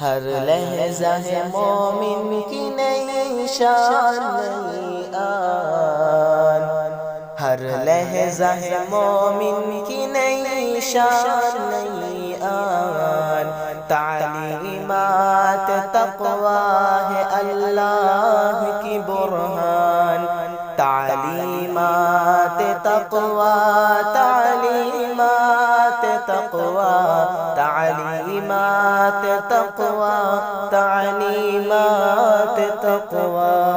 ہر لحظہ ہے مومن کی نئی شان نئی آن، ہر لحظہ ہے مومن کی نئی شان نئی آن، تعلیمات تقویٰ ہے اللہ کی برہان، تعلیمات تقویٰ، تعلیمات تقویٰ، تعلیمات تقویٰ، تعلیمات تقویٰ۔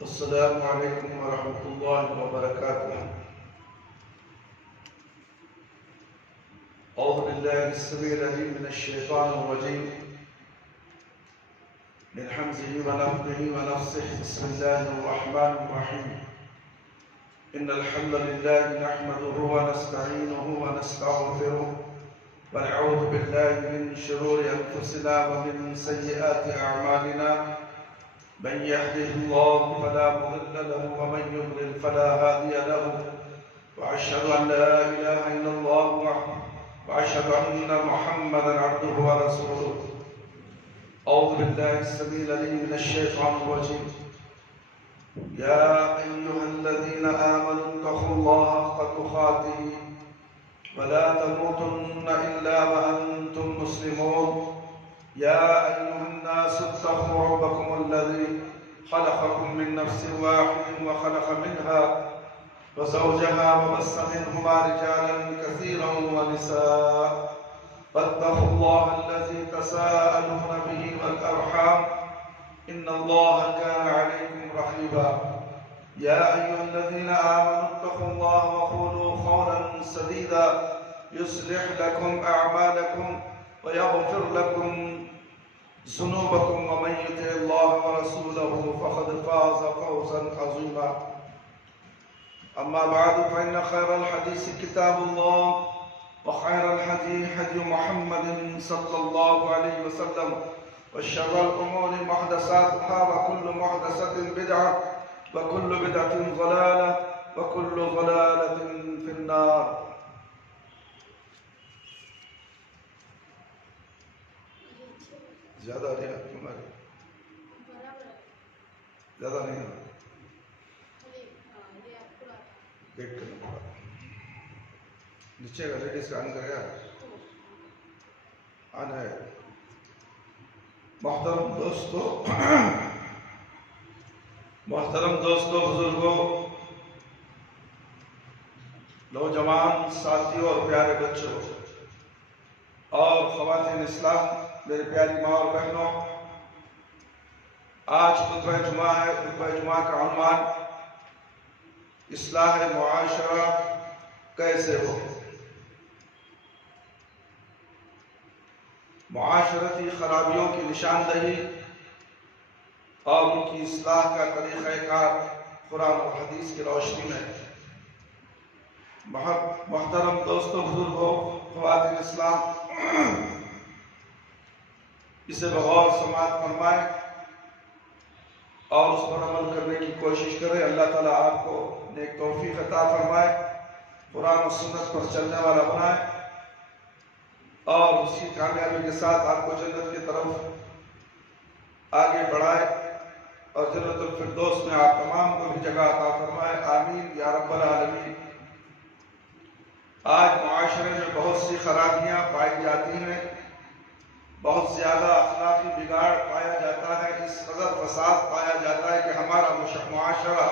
السلام علیکم ورحمۃ اللہ وبرکاتہ۔ اعوذ باللہ السمیع العلیم من الشیطان الرجیم، من حمزہ ونفخہ ونفثہ، بسم اللہ الرحمن الرحیم۔ ان الحمد للہ نحمدہ ونستعینہ ونستغفرہ ونعوذ باللہ من شرور انفسنا ومن سیئات اعمالنا، من يهده الله فلا مضل له ومن يضلل فلا هادي له، واشهد ان لا اله الا الله واشهد ان محمدا عبده ورسوله۔ اعوذ بالله السميع العليم من الشيطان الرجيم، يا ايها الذين امنوا اتقوا الله حق تقاته ولا تموتن الا وانتم مسلمون، يا أيها الناس اتقوا ربكم الذي خلقكم من نفس واحدة وخلق منها وزوجها وبث منهما رجالا كثيرا ونساء، واتقوا الله الذي تساءلون به والأرحام إن الله كان عليكم رقيبا، يا أيها الذين آمنوا اتقوا الله وقولوا قولا سديدا يصلح لكم أعمالكم ويغفر لكم ذنوبكم، ومن يطع الله ورسوله فقد فاز فوزا عظيما، أما بعد فإن خير الحديث كتاب الله، وخير الهدي هدي محمد صلى الله عليه وسلم، وشر الأمور محدثاتها، وكل محدثة بدعة، وكل بدعة ضلالة، وكل ضلالة في النار۔ زیادہ نہیں ہے، کیوں زیادہ نہیں ہے، ویٹ کرنا پڑا، نیچے کا لیڈیز کا آن کرے گا، آنا ہے۔ محترم دوستو، بزرگوں، نوجوان ساتھیوں اور پیارے بچوں اور خواتین اسلام، میرے پیاری ماں اور بہنوں، آج خطبہ جمعہ ہے۔ خطبہ جمعہ کا عنوان اصلاح معاشرہ کیسے ہو۔ معاشرتی خرابیوں کی نشاندہی اور ان کی اصلاح کا طریقہ کار قرآن و حدیث کی روشنی میں۔ محترم دوستوں، بزرگوں، خواتین اسلام، اسے بغور سماعت فرمائیں اور اس پر عمل کرنے کی کوشش کریں۔ اللہ تعالیٰ آپ کو نیک توفیق عطا فرمائے، قرآن و سنت پر چلنے والا بنائے اور اسی کامیابی کے ساتھ آپ کو جنت کی طرف آگے بڑھائے اور جنت الفردوس میں آپ تمام کو بھی جگہ عطا فرمائے، آمین یا رب العالمین۔ آج معاشرے میں بہت سی خرابیاں پائی جاتی ہیں، بہت زیادہ اخلاقی بگاڑ پایا جاتا ہے، اس قدر فساد پایا جاتا ہے کہ ہمارا معاشرہ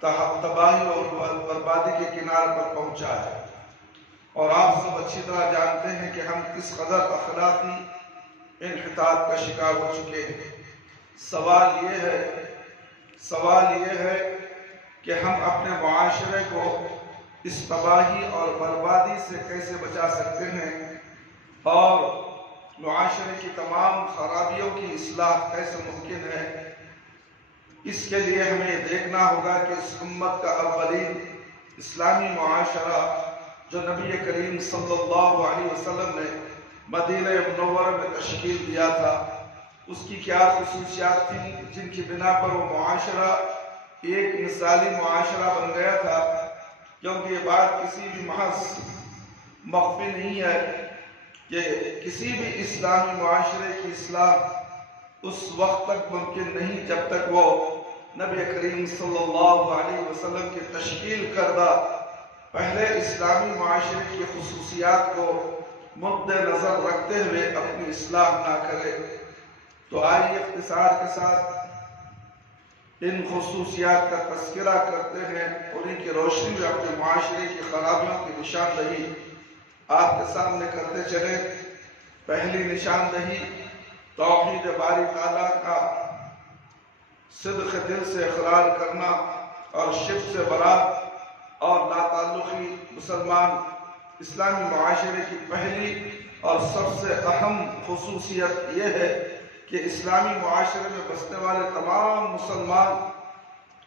تباہی اور بربادی کے کنارے پر پہنچا ہے، اور آپ سب اچھی طرح جانتے ہیں کہ ہم کس قدر اخلاقی انحطاط کا شکار ہو چکے ہیں۔ سوال یہ ہے کہ ہم اپنے معاشرے کو اس تباہی اور بربادی سے کیسے بچا سکتے ہیں، اور معاشرے کی تمام خرابیوں کی اصلاح کیسے ممکن ہے۔ اس کے لیے ہمیں یہ دیکھنا ہوگا کہ اس امت کا اولین اسلامی معاشرہ جو نبی کریم صلی اللہ علیہ وسلم نے مدینہ منورہ میں تشکیل دیا تھا، اس کی کیا خصوصیات تھیں جن کی بنا پر وہ معاشرہ ایک مثالی معاشرہ بن گیا تھا۔ کیونکہ یہ بات کسی بھی محض مخفی نہیں ہے کہ کسی بھی اسلامی معاشرے کی اصلاح اس وقت تک ممکن نہیں جب تک وہ نبی کریم صلی اللہ علیہ وسلم کی تشکیل کردہ پہلے اسلامی معاشرے کی خصوصیات کو مد نظر رکھتے ہوئے اپنی اصلاح نہ کرے۔ تو آئیے اختصار کے ساتھ ان خصوصیات کا تذکرہ کرتے ہیں، انہی کی روشنی میں اپنے معاشرے کی خرابیوں کی نشاندہی آپ کے سامنے کرتے چلے۔ پہلی نشاندہی توحید باری تعالیٰ کا صدق دل سے اقرار کرنا اور شرک سے برات اور لا تعلقی مسلمان اسلامی معاشرے کی پہلی اور سب سے اہم خصوصیت یہ ہے کہ اسلامی معاشرے میں بسنے والے تمام مسلمان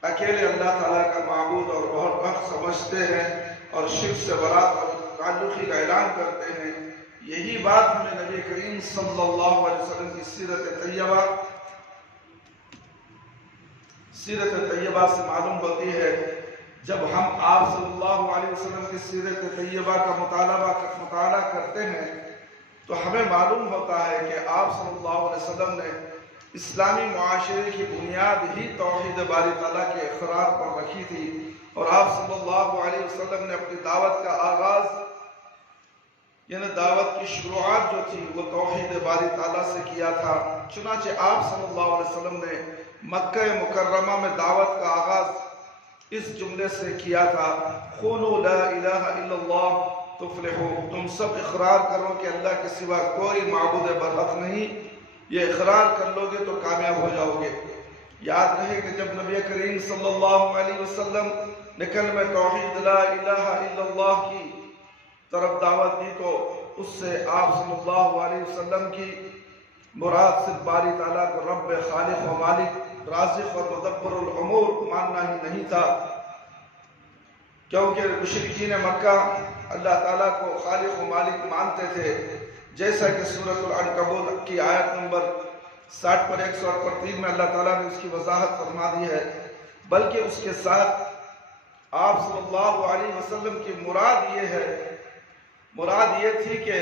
اکیلے اللہ تعالیٰ کا معبود اور بہت حق سمجھتے ہیں اور شرک سے برات اور تعلقی کا اعلان کرتے ہیں۔ یہی بات ہمیں نبی کریم صلی اللہ علیہ وسلم کی سیرت طیبہ سے معلوم ہوتی ہے۔ جب ہم آپ صلی اللہ علیہ وسلم کی سیرت طیبہ کا مطالعہ کرتے ہیں تو ہمیں معلوم ہوتا ہے کہ آپ صلی اللہ علیہ وسلم نے اسلامی معاشرے کی بنیاد ہی توحید باری تعالیٰ کے اقرار پر رکھی تھی، اور آپ صلی اللہ علیہ وسلم نے اپنی دعوت کا آغاز یعنی دعوت کی شروعات جو تھی وہ توحید باری تعالیٰ سے کیا تھا۔ چنانچہ آپ صلی اللہ علیہ وسلم نے مکہ مکرمہ میں دعوت کا آغاز اس جملے سے کیا تھا، قولوا لا الہ الا اللہ تفلحوا، تم سب اقرار کرو کہ اللہ کے سوا کوئی معبود برحق نہیں، یہ اقرار کر لو گے تو کامیاب ہو جاؤ گے۔ یاد رہے کہ جب نبی کریم صلی اللہ علیہ وسلم نے کلمہ توحید لا الہ الا اللہ کی طرف دعوت دی تو اس سے آپ صلی اللہ علیہ وسلم کی مراد صرف باری تعالیٰ کو رب خالق و مالک رازق اور مدبر الامور ماننا ہی نہیں تھا، کیونکہ مشرکین مکہ اللہ تعالیٰ کو خالق و مالک مانتے تھے، جیسا کہ سورۃ العنکبوت کی آیت نمبر 60 پر 108 پر 3 میں اللہ تعالیٰ نے اس کی وضاحت فرما دی ہے۔ بلکہ اس کے ساتھ آپ صلی اللہ علیہ وسلم کی مراد یہ تھی کہ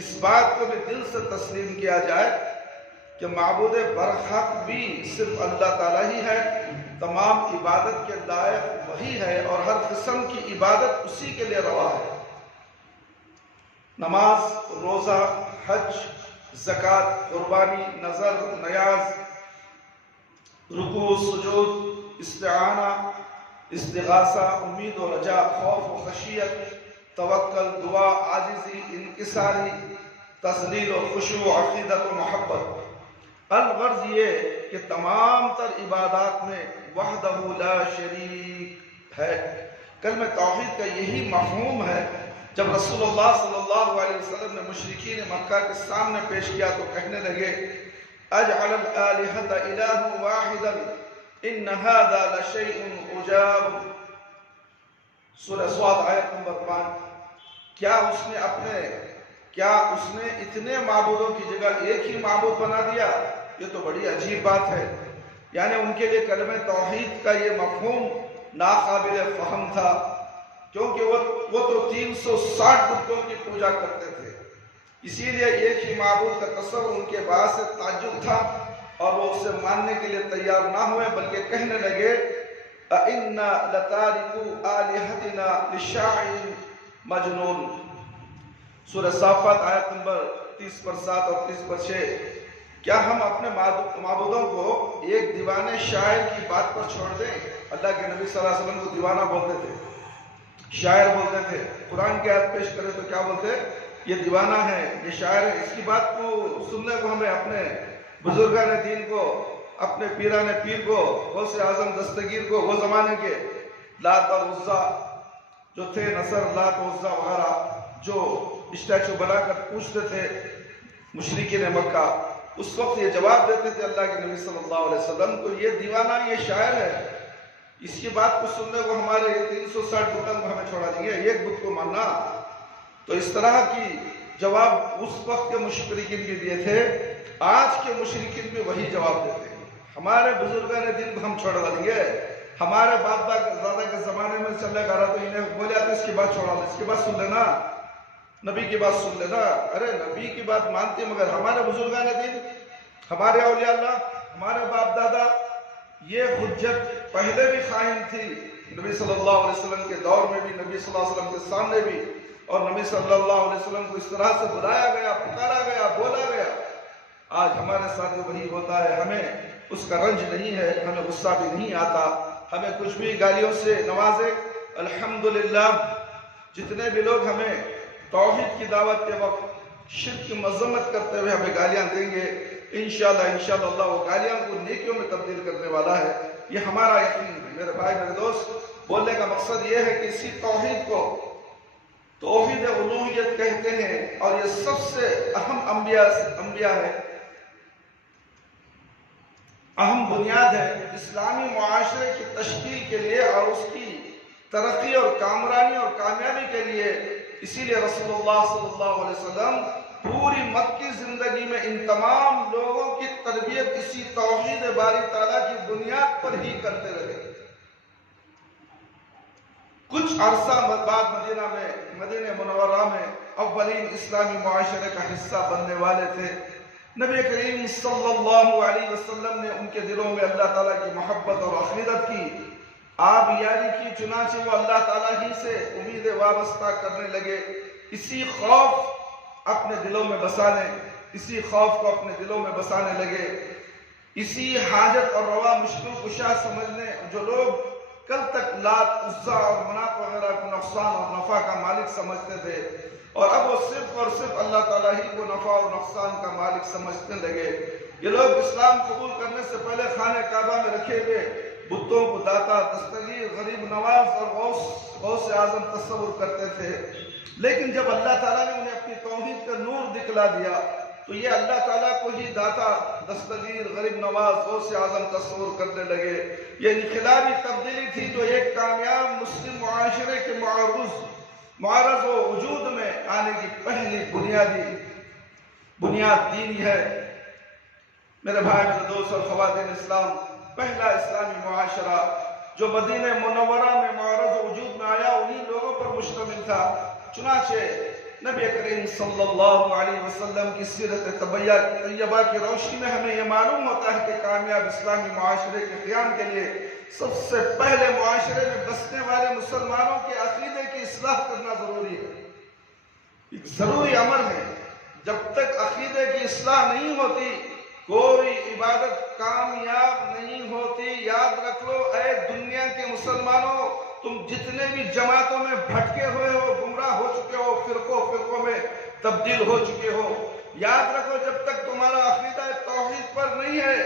اس بات کو بھی دل سے تسلیم کیا جائے کہ معبود برحق بھی صرف اللہ تعالیٰ ہی ہے، تمام عبادت کے لائق وہی ہے اور ہر قسم کی عبادت اسی کے لیے روا ہے۔ نماز، روزہ، حج، زکوٰۃ، قربانی، نذر، نیاز، رکوع، سجود، استعانہ، استغاثہ، امید و رجا، خوف و خشیت، توکل، دعا، عاجزی، انکساری، تذلیل و خشوع، عقیدت و محبت۔ الغرض یہ کہ تمام تر عبادات میں وحدہ لا شریک ہے۔ کلمہ توحید کا یہی مفہوم ہے۔ جب رسول اللہ صلی اللہ علیہ وسلم نے مشرکین مکہ کے سامنے پیش کیا تو کہنے لگے اجعل الآلہۃ الہ واحدا ان ھذا لشیء عجاب، سورہ صاد آیت نمبر 5۔ کیا اس نے اتنے معبودوں کی جگہ ایک ہی معبود بنا دیا؟ یہ تو بڑی عجیب بات ہے۔ یعنی ان کے لیے کلمہ توحید کا یہ مفہوم ناقابل فہم تھا، کیونکہ وہ تو 360 بتوں کی پوجا کرتے تھے، اسی لیے ایک ہی معبود کا تصور ان کے باعث تعجب تھا اور وہ اسے ماننے کے لیے تیار نہ ہوئے، بلکہ کہنے لگے اَإِنَّا لَتَارِكُوا آلِهَتِنَا لِشَاعِرٍ مَجْنُونٍ، سورہ صافات آیت نمبر 30 پر 7 اور 30 پر 6۔ کیا ہم اپنے معبودوں کو ایک دیوانے شاعر کی بات پر چھوڑ دیں؟ اللہ کے نبی صلی اللہ علیہ وسلم کو دیوانہ بولتے تھے، شاعر بولتے تھے۔ قرآن کی آیت پیش کرے تو کیا بولتے؟ یہ دیوانہ ہے، یہ شاعر ہے۔ اس کی بات کو سننے کو ہمیں اپنے بزرگان دین کو، اپنے پیران پیر کو، غوث اعظم دستگیر کو، وہ زمانے کے لات اور عزا جو تھے، نصر، لات و عزا وغیرہ جو اسٹیچو بنا کر پوچھتے تھے مشرکین مکہ، اس وقت یہ جواب دیتے تھے اللہ کے نبی صلی اللہ علیہ وسلم کو، یہ دیوانہ، یہ شاعر ہے، اس کی بات کو سننے کو ہمارے 360 بتوں کو ہمیں چھوڑا دیں گے، ایک بت کو ماننا۔ تو اس طرح کی جواب اس وقت کے مشرکین بھی دیے تھے، آج کے مشرکین بھی وہی جواب دیتے ہیں۔ ہمارے بزرگان دین کو ہم چھوڑا دیں گے، ہمارے باپ دادا کے زمانے میں چلے گا رہا تو انہیں بولے آتے اس کی بات چھوڑا اس کی بات سن لینا، نبی کی بات سن لینا۔ ارے نبی کی بات مانتے مگر ہمارے بزرگان دین، ہمارے اولیاء اللہ، ہمارے باپ دادا، یہ حجت پہلے بھی قائم تھی، نبی صلی اللہ علیہ وسلم کے دور میں بھی، نبی صلی اللہ علیہ وسلم کے سامنے بھی، اور نبی صلی اللہ علیہ وسلم کو اس طرح سے بلایا گیا، پکارا گیا، بولا گیا۔ آج ہمارے ساتھ وہی ہوتا ہے، ہمیں اس کا رنج نہیں ہے، ہمیں غصہ بھی نہیں آتا، ہمیں کچھ بھی گالیوں سے نوازے۔ الحمدللہ جتنے بھی لوگ ہمیں توحید کی دعوت کے وقت شرک کی مذمت کرتے ہوئے ہمیں گالیاں دیں گے، انشاءاللہ اللہ وہ گالیاں کو نیکیوں میں تبدیل کرنے والا ہے، یہ ہمارا یقین ہے۔ میرے بھائی میرے دوست، بولنے کا مقصد یہ ہے کہ اسی توحید کو توحید الوہیت کہتے ہیں، اور یہ سب سے اہم انبیاء ہے، اہم بنیاد ہے اسلامی معاشرے کی تشکیل کے لیے اور اس کی ترقی اور کامرانی اور کامیابی کے لیے۔ اسی لیے رسول اللہ صلی اللہ علیہ وسلم پوری مکی زندگی میں ان تمام لوگوں کی تربیت اسی توحید باری تعالیٰ کی بنیاد پر ہی کرتے رہے۔ کچھ عرصہ بعد مدینہ منورہ میں اولین اسلامی معاشرے کا حصہ بننے والے تھے۔ نبی کریم صلی اللہ علیہ وسلم نے ان کے دلوں میں اللہ تعالیٰ کی محبت اور عقیدت کی، آپ یاری کی، چنانچہ وہ اللہ تعالیٰ ہی سے امید وابستہ کرنے لگے۔ اسی خوف اپنے دلوں میں بسانے، اسی خوف کو اپنے دلوں میں بسانے لگے، اسی حاجت اور روا مشکل کشا سمجھنے، جو لوگ کل تک لات، عزا اور منات وغیرہ کو نقصان اور نفع کا مالک سمجھتے تھے، اور اب وہ صرف اور صرف اللہ تعالیٰ ہی کو نفع اور نقصان کا مالک سمجھنے لگے۔ یہ لوگ اسلام قبول کرنے سے پہلے خانہ کعبہ میں رکھے ہوئے بتوں کو داتا، دستگیر، غریب نواز اور غوث اعظم تصور کرتے تھے، لیکن جب اللہ تعالیٰ نے انہیں اپنی توحید کا نور دکھلا دیا تو یہ اللہ تعالیٰ کو ہی داتا، دستگیر، غریب نواز، غوث اعظم تصور کرنے لگے۔ یہ انقلابی تبدیلی تھی جو ایک کامیاب مسلم معاشرے کے معرض و وجود میں آنے کی پہلی بنیاد دینی ہے۔ میرے بھائی میرے دوست اور خواتین اسلام، پہلا اسلامی معاشرہ جو مدینہ منورہ میں معرض و وجود میں آیا انہی لوگوں پر مشتمل تھا۔ چنانچہ نبی کریم صلی اللہ علیہ وسلم کی سیرت طیبہ کی روشنی میں ہمیں یہ معلوم ہوتا ہے کہ کامیاب اسلامی معاشرے کے قیام کے لیے سب سے پہلے معاشرے میں بسنے والے مسلمانوں کے عقیدے کی اصلاح کرنا ضروری ہے، ایک ضروری امر ہے۔ جب تک عقیدے کی اصلاح نہیں ہوتی کوئی عبادت کامیاب نہیں ہوتی۔ یاد رکھ لو اے دنیا کے مسلمانوں، تم جتنے بھی جماعتوں میں بھٹکے ہوئے ہو، گمراہ ہو چکے ہو، فرقوں میں تبدیل ہو چکے ہو، یاد رکھو جب تک تمہارا عقیدہ توحید پر نہیں ہے،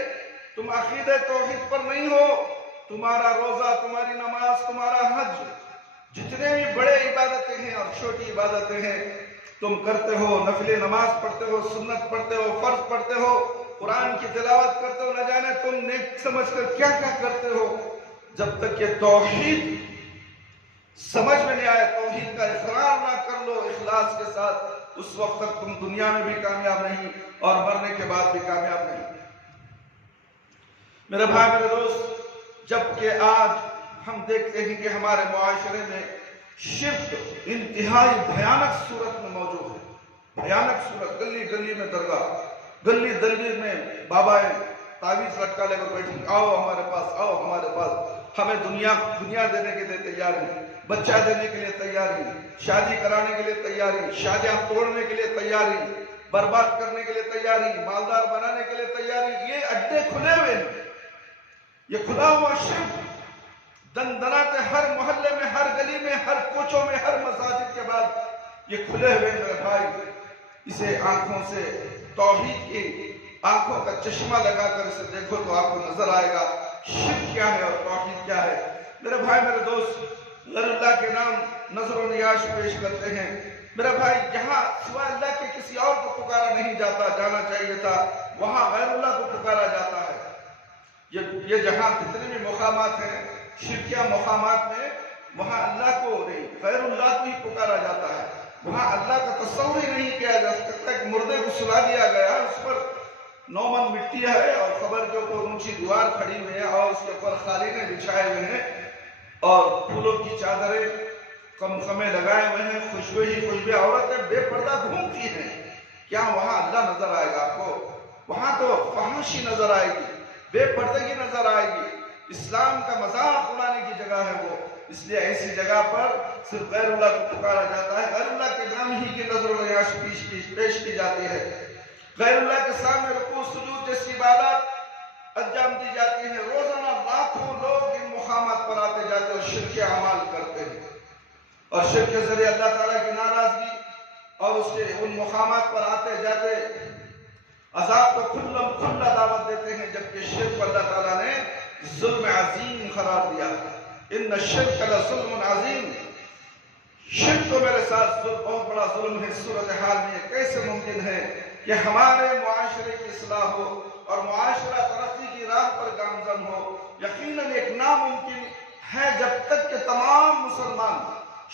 تم عقیدہ توحید پر نہیں ہو، تمہارا روزہ، تمہاری نماز، تمہارا حج، جتنے بھی بڑے عبادتیں ہیں اور چھوٹی عبادتیں ہیں تم کرتے ہو، نفل نماز پڑھتے ہو، سنت پڑھتے ہو، فرض پڑھتے ہو، قرآن کی تلاوت کرتے ہو، نہ جانے تم نیک سمجھ کر کیا کیا کرتے ہو، جب تک یہ توحید سمجھ میں نہیں آئے، توحید کا اقرار نہ کر لو اخلاص کے ساتھ، اس وقت تک تم دنیا میں بھی کامیاب نہیں اور مرنے کے بعد بھی کامیاب نہیں۔ میرے بھائی میرے دوست، جبکہ آج ہم دیکھتے ہیں کہ ہمارے معاشرے میں شرک انتہائی بھیانک صورت میں موجود ہے، بھیانک صورت، گلی گلی میں درگاہ، گلی گلی میں بابائیں تعویذ لٹکا لے کر بیٹھیں، آؤ ہمارے پاس، آؤ ہمارے پاس، ہمیں دنیا دینے کے لیے تیار ہیں، بچہ دینے کے لیے تیاری، شادی کرانے کے لیے تیاری، شادیاں توڑنے کے لیے تیاری، برباد کرنے کے لیے تیاری، مالدار بنانے کے لیے تیاری۔ یہ اڈے کھلے ہوئے ہیں، یہ کھلا ہوا شرک دندناتے ہر محلے میں، ہر گلی میں، ہر کوچوں میں، ہر مساجد کے بعد یہ کھلے ہوئے میرے بھائی۔ اسے آنکھوں سے توحید کی آنکھوں کا چشمہ لگا کر اسے دیکھو تو آپ کو نظر آئے گا شرک کیا ہے اور توحید کیا ہے۔ میرے بھائی میرے دوست، غیر اللہ کے نام نظر و نیاز پیش کرتے ہیں۔ میرے بھائی جہاں سوائے اللہ کے کسی اور کو پکارا نہیں جاتا، جانا چاہیے تھا، وہاں غیر اللہ کو پکارا جاتا ہے۔ یہ جہاں جتنے بھی مقامات ہیں شرکیہ مقامات میں، وہاں اللہ کو نہیں غیر اللہ کو ہی پکارا جاتا ہے، وہاں اللہ کا تصور ہی نہیں کیا جا سکتا۔ ایک مردے کو سلا دیا گیا، اس پر 9 من مٹی ہے اور قبر کے اوپر اونچی دیوار کھڑی ہوئی ہے اور اس کے اوپر قالینیں بچھائے ہوئے ہیں اور پھولوں کی چادریں قمقمے لگائے ہوئے ہیں، خوشبو ہی خوشبو، عورتیں بے پردہ گھومتی ہیں. کیا وہاں اللہ نظر آئے گا آپ کو؟ وہاں تو فحاشی نظر آئے گی، بے پردگی نظر آئے گی. اسلام کا مذاق اڑانے کی جگہ ہے وہ. اس لیے ایسی جگہ پر صرف غیر اللہ کو پکارا جاتا ہے، غیر اللہ کے نام ہی کی نظر و نیاز پیش کی جاتی ہے، غیر اللہ کے سامنے رکوع سجود جیسی عبادات انجام دی جاتی ہیں. روزانہ لاکھوں لوگ ان مقامات پر آتے جاتے اور شرک اعمال کرتے ہیں اور شرک کے ذریعے اللہ تعالیٰ کی ناراضگی اور اس کے ان مقامات پر آتے جاتے عذاب کو کھلا دعوت دیتے ہیں، جبکہ شرک کو اللہ تعالیٰ نے ظلم عظیم قرار دیا. ان الشرک لظلم عظیم، شرک تو میرے ساتھ بہت بڑا ظلم ہے. صورتحال میں یہ کیسے ممکن ہے کہ ہمارے معاشرے کی اصلاح ہو اور معاشرہ ترقی کی راہ پر گامزن ہو؟ یقیناً ایک ناممکن ہے جب تک کہ تمام مسلمان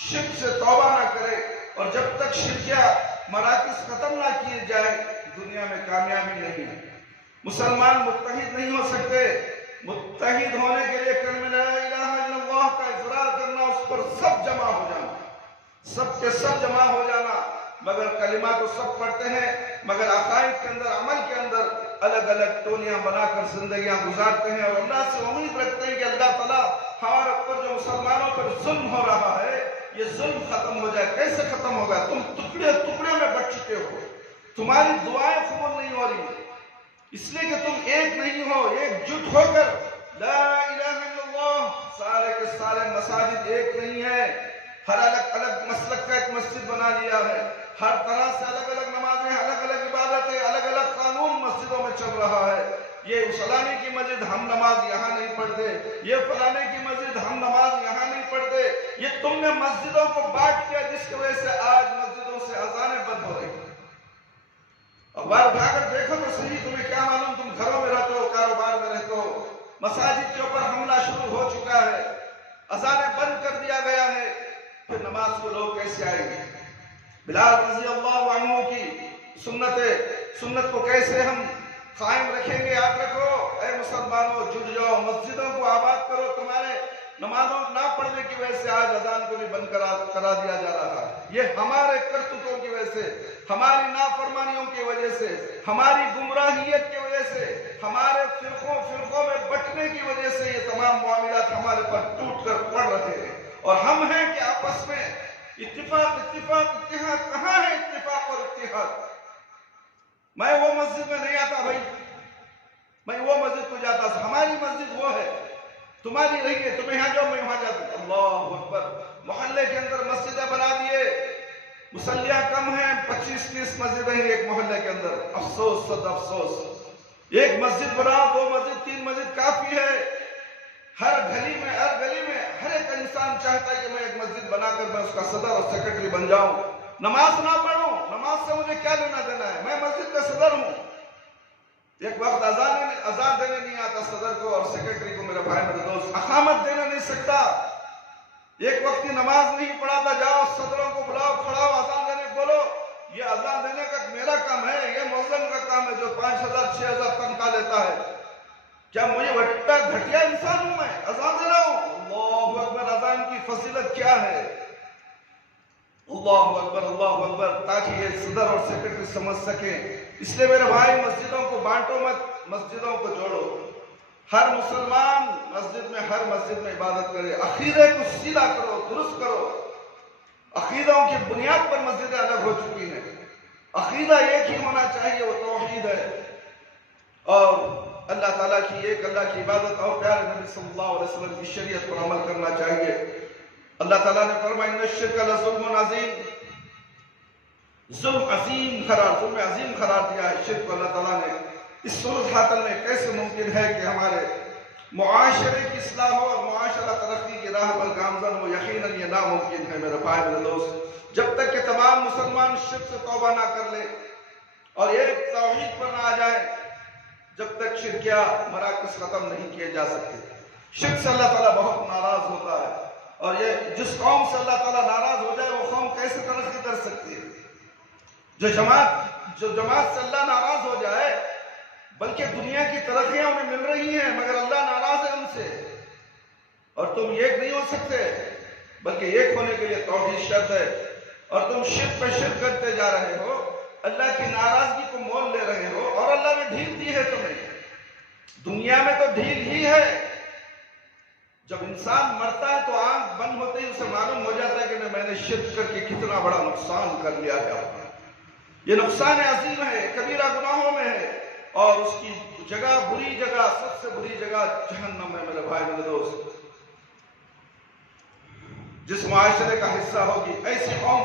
شرک سے توبہ نہ کرے اور جب تک شرکیہ مراکز ختم نہ کیے جائے دنیا میں کامیابی نہیں ہے. مسلمان متحد نہیں ہو سکتے. متحد ہونے کے لیے کلمہ لا الہ الا اللہ کا اقرار کرنا، اس پر سب جمع ہو جانا، سب کے سب جمع ہو جانا. مگر کلمہ تو سب پڑھتے ہیں، مگر عقائد کے اندر، عمل کے اندر الگ الگ ٹولیاں بنا کر زندگیاں گزارتے ہیں اور اللہ سے امید رکھتے ہیں کہ اللہ تعالیٰ ہمارے اوپر جو مسلمانوں پر ظلم ہو رہا ہے یہ ظلم ختم ہو جائے. کیسے ختم ہوگا؟ تم ٹکڑے ٹکڑے میں بٹ چکے ہو، تمہاری دعائیں قبول نہیں ہو رہی اس لیے کہ تم ایک نہیں ہو. ایک جٹ ہو کر لا الہ الا اللہ، سارے کے سارے مساجد ایک نہیں ہے، ہر الگ الگ مسلک کا ایک مسجد بنا لیا ہے، ہر طرح سے الگ الگ نمازیں، الگ الگ عبادتیں، الگ الگ قانون مسجدوں میں چل رہا ہے. یہ فلانے کی مسجد ہم نماز یہاں نہیں پڑھتے، یہ فلانے کی مسجد ہم نماز یہاں نہیں پڑھتے. یہ تم نے مسجدوں کو بانٹ کیا جس کی وجہ سے آج مسجدوں سے اذانیں بند ہو رہی ہیں. اب بار اٹھا کر دیکھو تو صحیح، تمہیں کیا معلوم؟ تم گھروں میں رہتے ہو، کاروبار میں رہتے ہو، مساجد کے اوپر حملہ شروع ہو چکا ہے، اذانیں بند کر دیا گیا ہے، پھر نماز کو لوگ کیسے آئیں گے؟ بلال رضی اللہ عنہ کی سنت کو کیسے ہم قائم رکھیں گے؟ یاد رکھو اے مسلمانوں، جڑ جاؤ، مسجدوں کو آباد کرو. تمہارے نمازوں نہ پڑھنے کی وجہ سے آج اذان کو بھی بند کرا دیا جا رہا ہے. یہ ہمارے کرتوتوں کی وجہ سے، ہماری نافرمانیوں کی وجہ سے، ہماری گمراہیت کی وجہ سے، ہمارے فرقوں میں بٹنے کی وجہ سے یہ تمام معاملات ہمارے پر ٹوٹ کر پڑ رہے ہیں. اور ہم ہیں کہ آپس میں اتحاد کہاں ہے؟ اتفاق اور اتحاد. میں وہ مسجد میں نہیں آتا بھائی، میں وہ مسجد کو جاتا، ہماری مسجد وہ ہے، تمہاری رہی ہے، تمہیں یہاں جاؤ میں وہاں جاتا ہوں. اللہ اکبر. محلے کے اندر مسجدیں بنا دیے، مصلیاں کم ہیں، 25-30 مسجدیں ہیں ایک محلے کے اندر. افسوس، صد افسوس. ایک مسجد بناؤ، 2 مسجد، 3 مسجد کافی ہے. ہر گلی میں ہر ایک انسان چاہتا ہے کہ میں ایک مسجد بنا کر میں اس کا صدر اور سیکرٹری بن جاؤں. نماز نہ پڑھوں، نماز سے مجھے کیا لینا دینا ہے؟ میں مسجد کا صدر ہوں. ایک وقت اذان دینے نہیں آتا صدر کو اور سیکرٹری کو، میرے بھائی میرے دوست، اقامت دینا نہیں سکتا. ایک وقت کی نماز نہیں پڑھاتا. جاؤ صدروں کو بلاؤ، کھڑاؤ، اذان دینے بولو. یہ اذان دینے کا میرا کام ہے، یہ مؤذن کا کام ہے جو 5,000-6,000 تنخواہ لیتا ہے. کیا مجھے وٹا گھٹیا انسان ہوں میں؟ اذان دے رہا ہوں. اللہ اکبر. اذان کی فضیلت کیا ہے؟ اللہ اکبر، اللہ اکبر. تاکہ یہ صدر اور سیکرٹری سمجھ سکیں. اس لیے میرے بھائی مسجدوں کو بانٹو مت، مسجدوں کو جوڑو. ہر مسلمان ہر مسجد میں عبادت کرے. عقیدے کو سیدھا کرو، درست کرو. عقیدوں کی بنیاد پر مسجدیں الگ ہو چکی ہیں. عقیدہ ایک ہی ہونا چاہیے، وہ توحید ہے اور اللہ تعالیٰ کی ایک اللہ کی عبادت اور پیارے نبی صلی اللہ علیہ وسلم کی شریعت پر عمل کرنا چاہیے. اللہ تعالیٰ نے فرمایا ان الشرک لظلم عظیم، ظلم عظیم قرار دیا ہے شرک کو اللہ تعالیٰ نے. اس صورت میں کیسے ممکن ہے کہ ہمارے معاشرے کی اصلاح ہو اور معاشرہ ترقی کی راہ پر گامزن ہو؟ یقیناً یہ ناممکن ہے میرے بھائی میرے دوست. جب تک کہ تمام مسلمان شرک سے توبہ نہ کر لے اور ایک توحید پر نہ آ جائے، جب تک شرکیہ مراکز ختم نہیں کیے جا سکتے. شرک سے اللہ تعالیٰ بہت ناراض ہوتا ہے اور یہ جس قوم سے اللہ تعالیٰ ناراض ہو جائے وہ قوم کیسے ترقی کر سکتی ہے؟ جو جماعت سے اللہ ناراض ہو جائے، بلکہ دنیا کی ترقیاں انہیں مل رہی ہیں مگر اللہ ناراض ہے ان سے، اور تم ایک نہیں ہو سکتے، بلکہ ایک ہونے کے لیے توحید شرط ہے، اور تم شرک پہ شرک کرتے جا رہے ہو، اللہ کی ناراضگی کو مول لے رہے ہو، اور اللہ نے ڈھیل دی ہے تمہیں۔ دنیا میں تو ڈھیل ہی ہے، جب انسان مرتا ہے تو آنکھ بند ہوتے ہی اسے معلوم ہو جاتا ہے کہ میں نے شرک کر کے کتنا بڑا نقصان کر لیا ہے۔ یہ نقصان عظیم ہے، کبیرہ گناہوں میں ہے، اور اس کی جگہ بری جگہ، سب سے بری جگہ جہنم ہے میرے بھائی میرے دوست۔ جس معاشرے کا حصہ ہوگی ایسی قوم،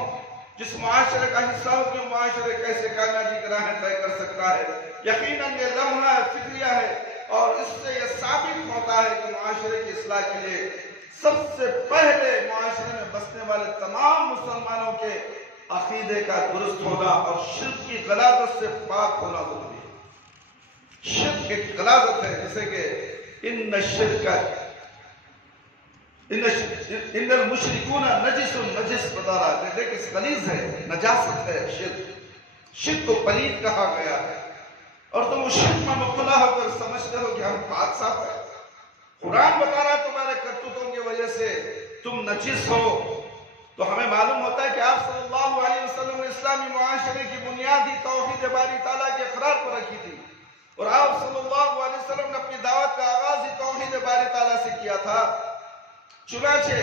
جس معاشرے کا حصہ ہوگی وہ معاشرے کیسے کامیابی کی راہیں طے کر سکتا ہے۔ یقیناً یہ لمحہ فکریہ ہے، اور اس سے یہ ثابت ہوتا ہے کہ معاشرے کی اصلاح کے لیے سب سے پہلے معاشرے میں بسنے والے تمام مسلمانوں کے عقیدے کا درست ہونا اور شرک کی غلاظت سے پاک ہونا ضروری ہے۔ شرک ایک غلاظت ہے، جیسے کہ ان المشرکون نجس، نجس بتا رہا ہے، دیکھ اس غلیظ ہے، نجاست ہے شرک کو پلید کہا گیا ہے، اور تم اس شرک میں مبتلا ہو کر سمجھتے ہو کہ ہم پاک صاف ہیں۔ قرآن بتا رہا ہے تمہارے کرتوتوں کی وجہ سے تم نجس ہو، تو ہمیں معلوم ہوتا ہے کہ آپ صلی اللہ علیہ وسلم نے اسلامی معاشرے کی بنیادی توحید باری تعالیٰ کے اقرار پر رکھی تھی، اور آپ صلی اللہ علیہ وسلم نے اپنی دعوت کا آغاز ہی توحید باری تعالیٰ سے کیا تھا۔ چنانچہ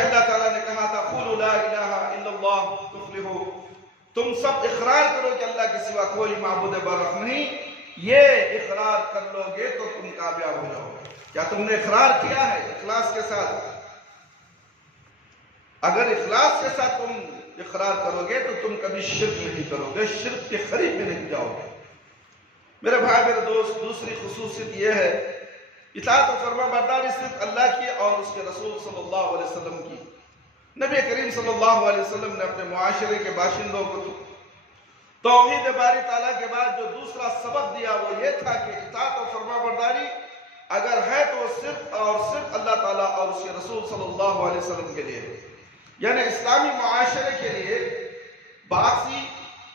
اللہ تعالیٰ نے کہا تھا قولوا لا الہ الا اللہ تفلحوا، تم سب اقرار کرو کہ اللہ کے سوا کوئی معبود برحق نہیں، یہ اقرار کر لو گے تو تم کامیاب ہو جاؤ گے۔ کیا تم نے اقرار کیا ہے اخلاص کے ساتھ؟ اگر اخلاص کے ساتھ تم اقرار کرو گے تو تم کبھی شرک نہیں کرو گے، شرک کے قریب میں نہیں جاؤ گے۔ میرے بھائی میرے دوست، دوسری خصوصیت یہ ہے اطاعت و فرما برداری صرف اللہ کی اور اس کے رسول صلی اللہ علیہ وسلم کی۔ نبی کریم صلی اللہ علیہ وسلم نے اپنے معاشرے کے باشندوں کو توحید باری تعالیٰ کے بعد جو دوسرا سبق دیا وہ یہ تھا کہ اطاعت و فرما برداری اگر ہے تو صرف اور صرف اللہ تعالیٰ اور اس کے رسول صلی اللہ علیہ وسلم کے لیے، یعنی اسلامی معاشرے کے لیے باسی،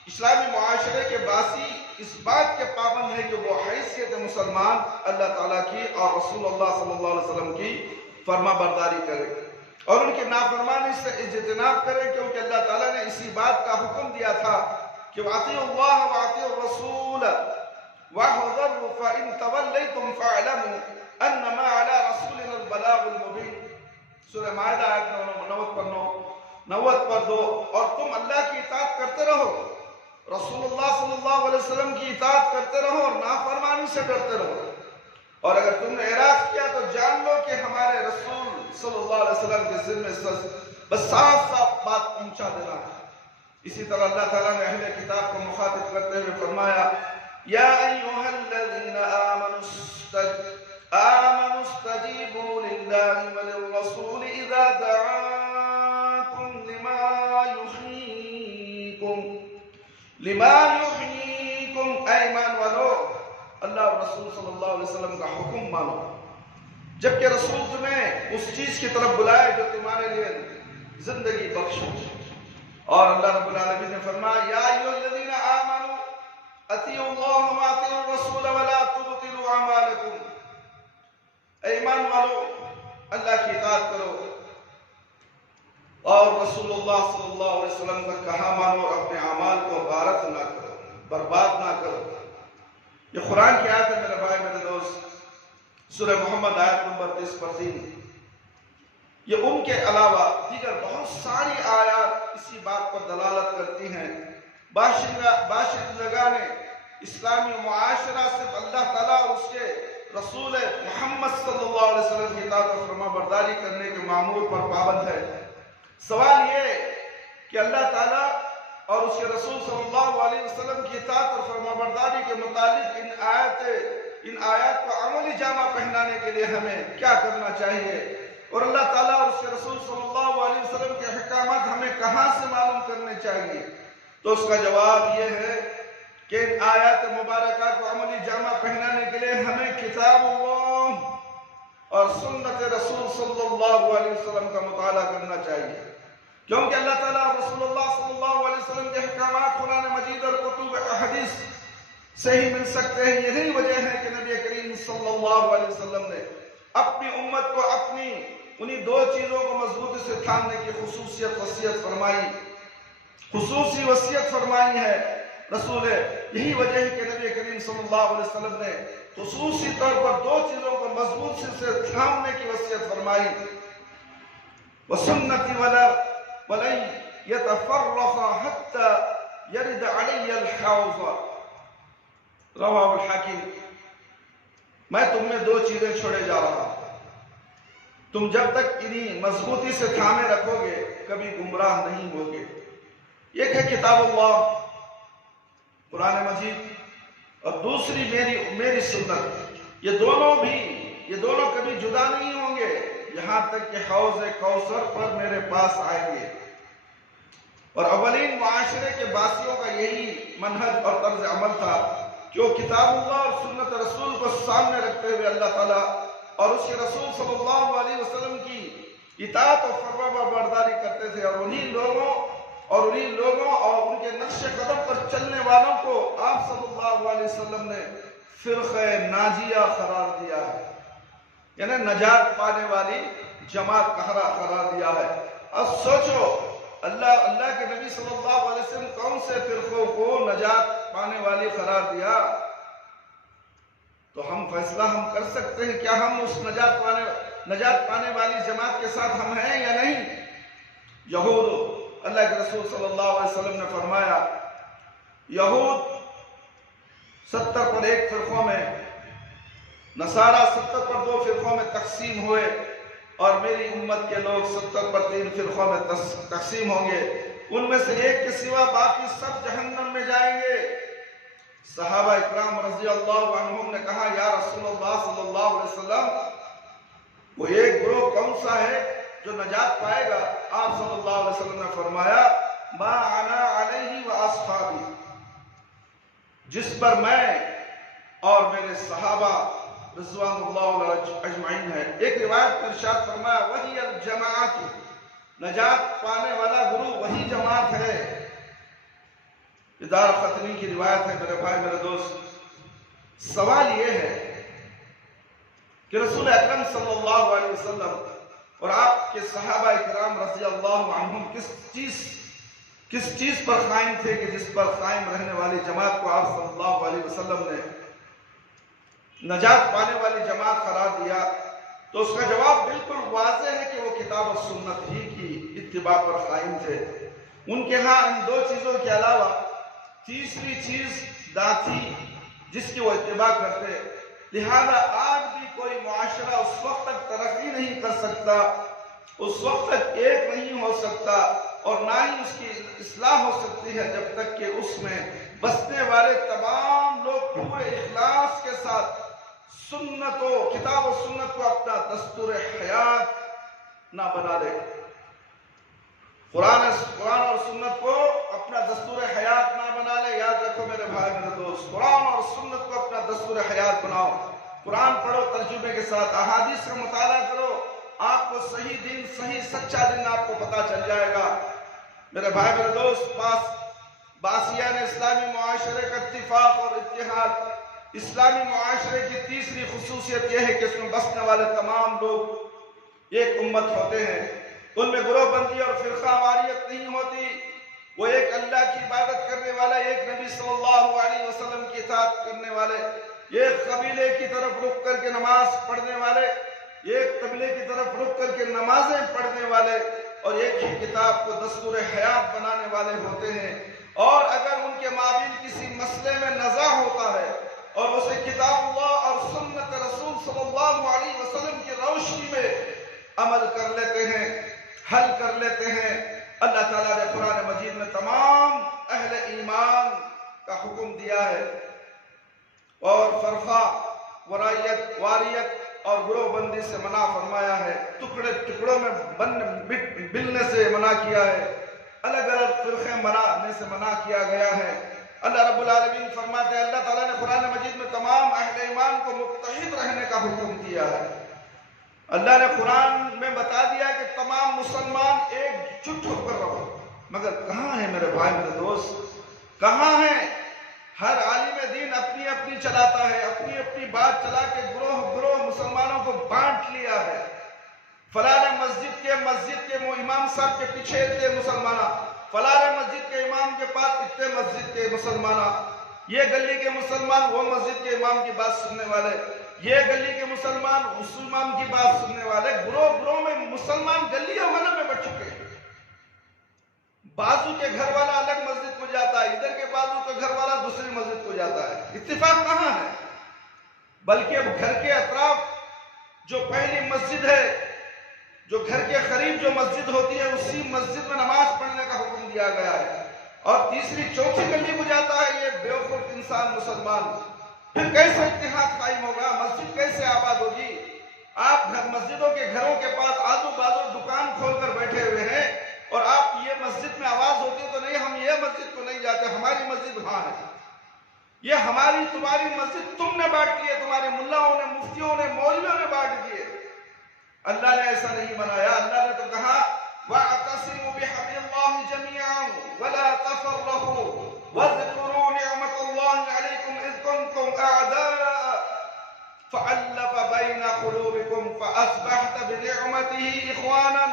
اسلامی معاشرے کے باسی اس بات کے پابند ہے کہ وہ حیثیت مسلمان اللہ تعالیٰ کی اور رسول اللہ صلی اللہ علیہ وسلم کی فرما برداری کرے اور ان کی نافرمانی سے اجتناب کرے، کیونکہ اللہ تعالیٰ نے اسی بات کا حکم دیا تھا کہ وَأَطِيعُوا اللَّهَ وَأَطِيعُوا الرَّسُولَ وَاحْذَرُوا فَإِن تَوَلَّيْتُمْ فَاعْلَمُوا أَنَّمَا عَلَى رَسُولِنَا الْبَلَاغُ الْمُبِينُ۔ سورہ مائدہ آیت 90 پر 2، اور تم اللہ کی اطاعت کرتے رہو، رسول اللہ صلی اللہ علیہ وسلم کی اطاعت کرتے رہو اور نافرمانی سے ڈرتے رہو، اور اگر تم نے اعراض کیا تو جان لو کہ ہمارے رسول صلی اللہ علیہ وسلم کے ذمہ بس صاف صاف بات پہنچا دینا ہے۔ اسی طرح اللہ تعالیٰ نے اہل کتاب کو مخاطب کرتے ہوئے فرمایا یا ایھا الذین آمنوا استجیبوا للہ وللرسول اذا دعاکم لما یحییکم، اے ایمان والو اللہ اور رسول صلی اللہ علیہ وسلم کا حکم مانو، جبکہ رسول تمہیں اس چیز کی طرف بلائے جو تمہارے لیے زندگی بخشو۔ اور اللہ رب العالمین نے فرمایا یا ایھا الذین آمنوا اطیعوا اللہ واطیعوا الرسول ولا تبطلوا اعمالکم، اے ایمان والو اللہ کی اطاعت کرو اور رسول اللہ صلی اللہ علیہ وسلم کا کہا مانو، اور اپنے اعمال کو غارت نہ کرو، برباد نہ کرو۔ یہ قرآن کی آیت ہے میرے بھائی میرے دوست، سورہ محمد آیت نمبر 30 یہ ان کے علاوہ دیگر بہت ساری آیات اسی بات پر دلالت کرتی ہیں۔ باشندگان اسلامی معاشرہ صرف اللہ تعالیٰ اور اس کے رسول محمد صلی اللہ علیہ وسلم کی اطاعت و فرما برداری کرنے کے معمول پر پابند ہے۔ سوال یہ کہ اللہ تعالیٰ اور اس کے رسول صلی اللہ علیہ وسلم کی اطاعت اور فرما برداری کے متعلق ان آیات کو عملی جامہ پہنانے کے لیے ہمیں کیا کرنا چاہیے، اور اللہ تعالیٰ اور اس کے رسول صلی اللہ علیہ وسلم کے احکامات ہمیں کہاں سے معلوم کرنے چاہیے؟ تو اس کا جواب یہ ہے کہ ان آیات مبارکہ کو عملی جامہ پہنانے کے لیے ہمیں کتاب اللہ اور سنت رسول صلی اللہ علیہ وسلم کا مطالعہ کرنا چاہیے۔ کیونکہ اللہ تعالیٰ رسول اللہ صلی اللہ علیہ وسلم کے احکامات قرآن مجید اور کتب احادیث سے ہی مل سکتے ہیں۔ یہی وجہ ہے کہ نبی کریم صلی اللہ علیہ وسلم نے اپنی امت کو اپنی انہی دو چیزوں کو مضبوطی سے تھامنے کی وصیت فرمائی ہے رسول ہے۔ یہی وجہ ہے کہ نبی کریم صلی اللہ علیہ وسلم نے خصوصی طور پر دو چیزوں کو مضبوطی سے تھامنے کی وصیت فرمائی، وَسُنَّتِ وَلَن يَتَفَرَّقَ حَتَّى يَرِدَ عَلَيَّ الْحَوْضَ، رواہ الحاکم۔ میں تم میں دو چیزیں چھوڑے جا رہا ہوں، تم جب تک انہیں مضبوطی سے تھامے رکھو گے کبھی گمراہ نہیں ہوگے۔ ایک ہے کتاب اللہ قرآن مجید اور دوسری میری سنت۔ یہ دونوں کبھی جدا نہیں ہوں گے یہاں تک کہ حوض کوثر پر میرے پاس آئیں گے۔ اور اولین معاشرے کے باسیوں کا یہی منہج اور طرز عمل تھا کہ وہ کتاب اللہ اور سنت رسول کو سامنے رکھتے ہوئے اللہ تعالیٰ اور اس کے رسول صلی اللہ علیہ وسلم کی اطاعت و فرما برداری کرتے تھے، اور انہی لوگوں اور ان کے نقش قدم پر چلنے والوں کو آپ صلی اللہ علیہ وسلم نے فرقہ ناجیہ قرار دیا ہے، یعنی نجات پانے والی جماعت قرار دیا ہے۔ اب سوچو اللہ کے نبی صلی اللہ علیہ وسلم کون سے فرقوں کو نجات پانے والی قرار دیا؟ تو ہم فیصلہ کر سکتے ہیں کیا ہم اس نجات پانے والی جماعت کے ساتھ ہم ہیں یا نہیں؟ یہود، اللہ کے رسول صلی اللہ علیہ وسلم نے فرمایا یہود 70 پر 1 فرقوں میں، نصارہ 70 پر 2 فرقوں میں تقسیم ہوئے، اور میری امت کے لوگ 70 پر 3 فرقوں میں تقسیم ہوں گے، ان میں سے ایک کے سوا باقی سب جہنم میں جائیں گے۔ صحابہ اکرام رضی اللہ عنہم نے کہا یا رسول اللہ صلی اللہ علیہ وسلم وہ ایک گروہ کون سا ہے جو نجات پائے گا؟ آپ صلی اللہ علیہ وسلم نے فرمایا ما انا علیہ واصحابی، جس پر میں اور میرے صحابہ رضوان اللہ علیہ اجمعین ہے۔ ایک روایت میں ارشاد فرمایا وہی الجماعت، نجات پانے والا گروہ وہی جماعت ہے۔ دار قطنی کی روایت ہے میرے بھائی میرے دوست۔ سوال یہ ہے کہ رسول اکرم صلی اللہ علیہ وسلم اور آپ کے صحابہ اکرام رضی اللہ عنہم کس چیز پر قائم تھے کہ جس پر قائم رہنے والی جماعت کو آپ صلی اللہ علیہ وسلم نے نجات پانے والی جماعت قرار دیا؟ تو اس کا جواب بالکل واضح ہے کہ وہ کتاب و سنت ہی کی اتباع پر قائم تھے۔ ان کے ہاں ان دو چیزوں کے علاوہ تیسری چیز نہ تھی جس کی وہ اتباع کرتے، لہذا آج بھی کوئی معاشرہ اس وقت تک ترقی نہیں کر سکتا، اس وقت تک ایک نہیں ہو سکتا، اور نہ ہی اس کی اصلاح ہو سکتی ہے جب تک کہ اس میں بسنے والے تمام لوگ پورے اخلاص کے ساتھ کتاب و سنت کو اپنا دستور حیات نہ بنا لے۔ قرآن اور سنت کو اپنا دستور حیات نہ بنا لے۔ یاد رکھو میرے بھائی میرے دوست، قرآن اور سنت کو اپنا دستور حیات بناؤ۔ قرآن پڑھو ترجمے کے ساتھ، احادیث کا مطالعہ کرو، آپ کو صحیح دین، صحیح سچا دین آپ کو پتا چل جائے گا۔ میرے بھائی میرے دوست، باسیان اسلامی معاشرے کا اتفاق اور اتحاد، اسلامی معاشرے کی تیسری خصوصیت یہ ہے کہ اس میں بسنے والے تمام لوگ ایک امت ہوتے ہیں، ان میں گروہ بندی اور فرقہ واریت نہیں ہوتی، وہ ایک اللہ کی عبادت کرنے والے، ایک نبی صلی اللہ علیہ وسلم کی اطاعت کرنے والے، ایک قبیلے کی طرف رخ کر کے نماز پڑھنے والے، ایک قبیلے کی طرف رخ کر کے نمازیں پڑھنے والے، اور ایک ہی کتاب کو دستور حیات بنانے والے ہوتے ہیں۔ اور اگر ان کے مابین کسی مسئلے میں نزاع ہوتا ہے اور اسے کتاب اللہ اور سنت رسول صلی اللہ علیہ وسلم کی روشنی میں عمل کر لیتے ہیں، حل کر لیتے ہیں، اللہ تعالیٰ نے قرآن مجید میں تمام اہل ایمان کا حکم دیا ہے، اور فرقہ واریت اور گروہ بندی سے منع فرمایا ہے، ٹکڑوں میں بلنے سے منع کیا ہے، الگ الگ فرقے بنانے سے منع کیا گیا ہے۔ اللہ رب العالمین فرماتے ہیں، اللہ تعالیٰ نے قرآن مجید میں تمام اہل ایمان کو متحد رہنے کا حکم دیا ہے۔ اللہ نے قرآن میں بتا دیا کہ تمام مسلمان ایک چپ ہو کر رہو. مگر کہاں ہے میرے بھائی میرے دوست, کہاں ہے؟ ہر عالم دین اپنی اپنی چلاتا ہے, اپنی اپنی بات چلا کے گروہ گروہ مسلمانوں کو بانٹ لیا ہے. فلاں مسجد کے وہ امام صاحب کے پیچھے اتنے مسلمان, فلاں مسجد کے امام کے پاس اتنے مسجد کے مسلمان, یہ گلی کے مسلمان وہ مسجد کے امام کی بات سننے والے, یہ گلی کے مسلمان اس امام کی بات سننے والے. گروہ گروہ میں مسلمان گلیوں میں بٹ چکے ہیں. بازو کے گھر والا الگ مسجد کو جاتا ہے, ادھر کے بازو کا گھر والا دوسری مسجد کو جاتا ہے. اتفاق کہاں ہے؟ بلکہ اب گھر کے اطراف جو پہلی مسجد ہے, جو گھر کے قریب جو مسجد ہوتی ہے, اسی مسجد میں نماز پڑھنے کا حکم دیا گیا ہے. اور تیسری چوتھی گلی کو جاتا ہے یہ بیوقوف انسان مسلمان. پھر کیسے اتحاد قائم ہوگا؟ مسجد کیسے آباد ہوگی؟ آپ مسجدوں کے گھروں کے پاس آزو بازو دکان کھول کر بیٹھے ہوئے ہیں, اور آپ یہ مسجد میں آواز ہوتی تو نہیں ہم یہ مسجد کو نہیں جاتے, ہماری مسجد وہاں ہے. یہ ہماری تمہاری مسجد تم نے بانٹ لی ہے, تمہارے ملاؤں نے, مفتیوں نے, مولویوں نے بانٹ دیے. اللہ نے ایسا نہیں بنایا. اللہ نے تو کہا وَاعْتَصِمُوا بِحَبْلِ اللَّهِ جَمِيعًا وَلَا تَفَرَّقُوا وَاذْكُرُوا نِعْمَةَ اللَّهِ عَلَيْكُمْ إِذْ كُنتُمْ أَعْدَاءً فَأَلَّفَ بَيْنَ قُلُوبِكُمْ فَأَصْبَحْتُمْ بِنِعْمَتِهِ إِخْوَانًا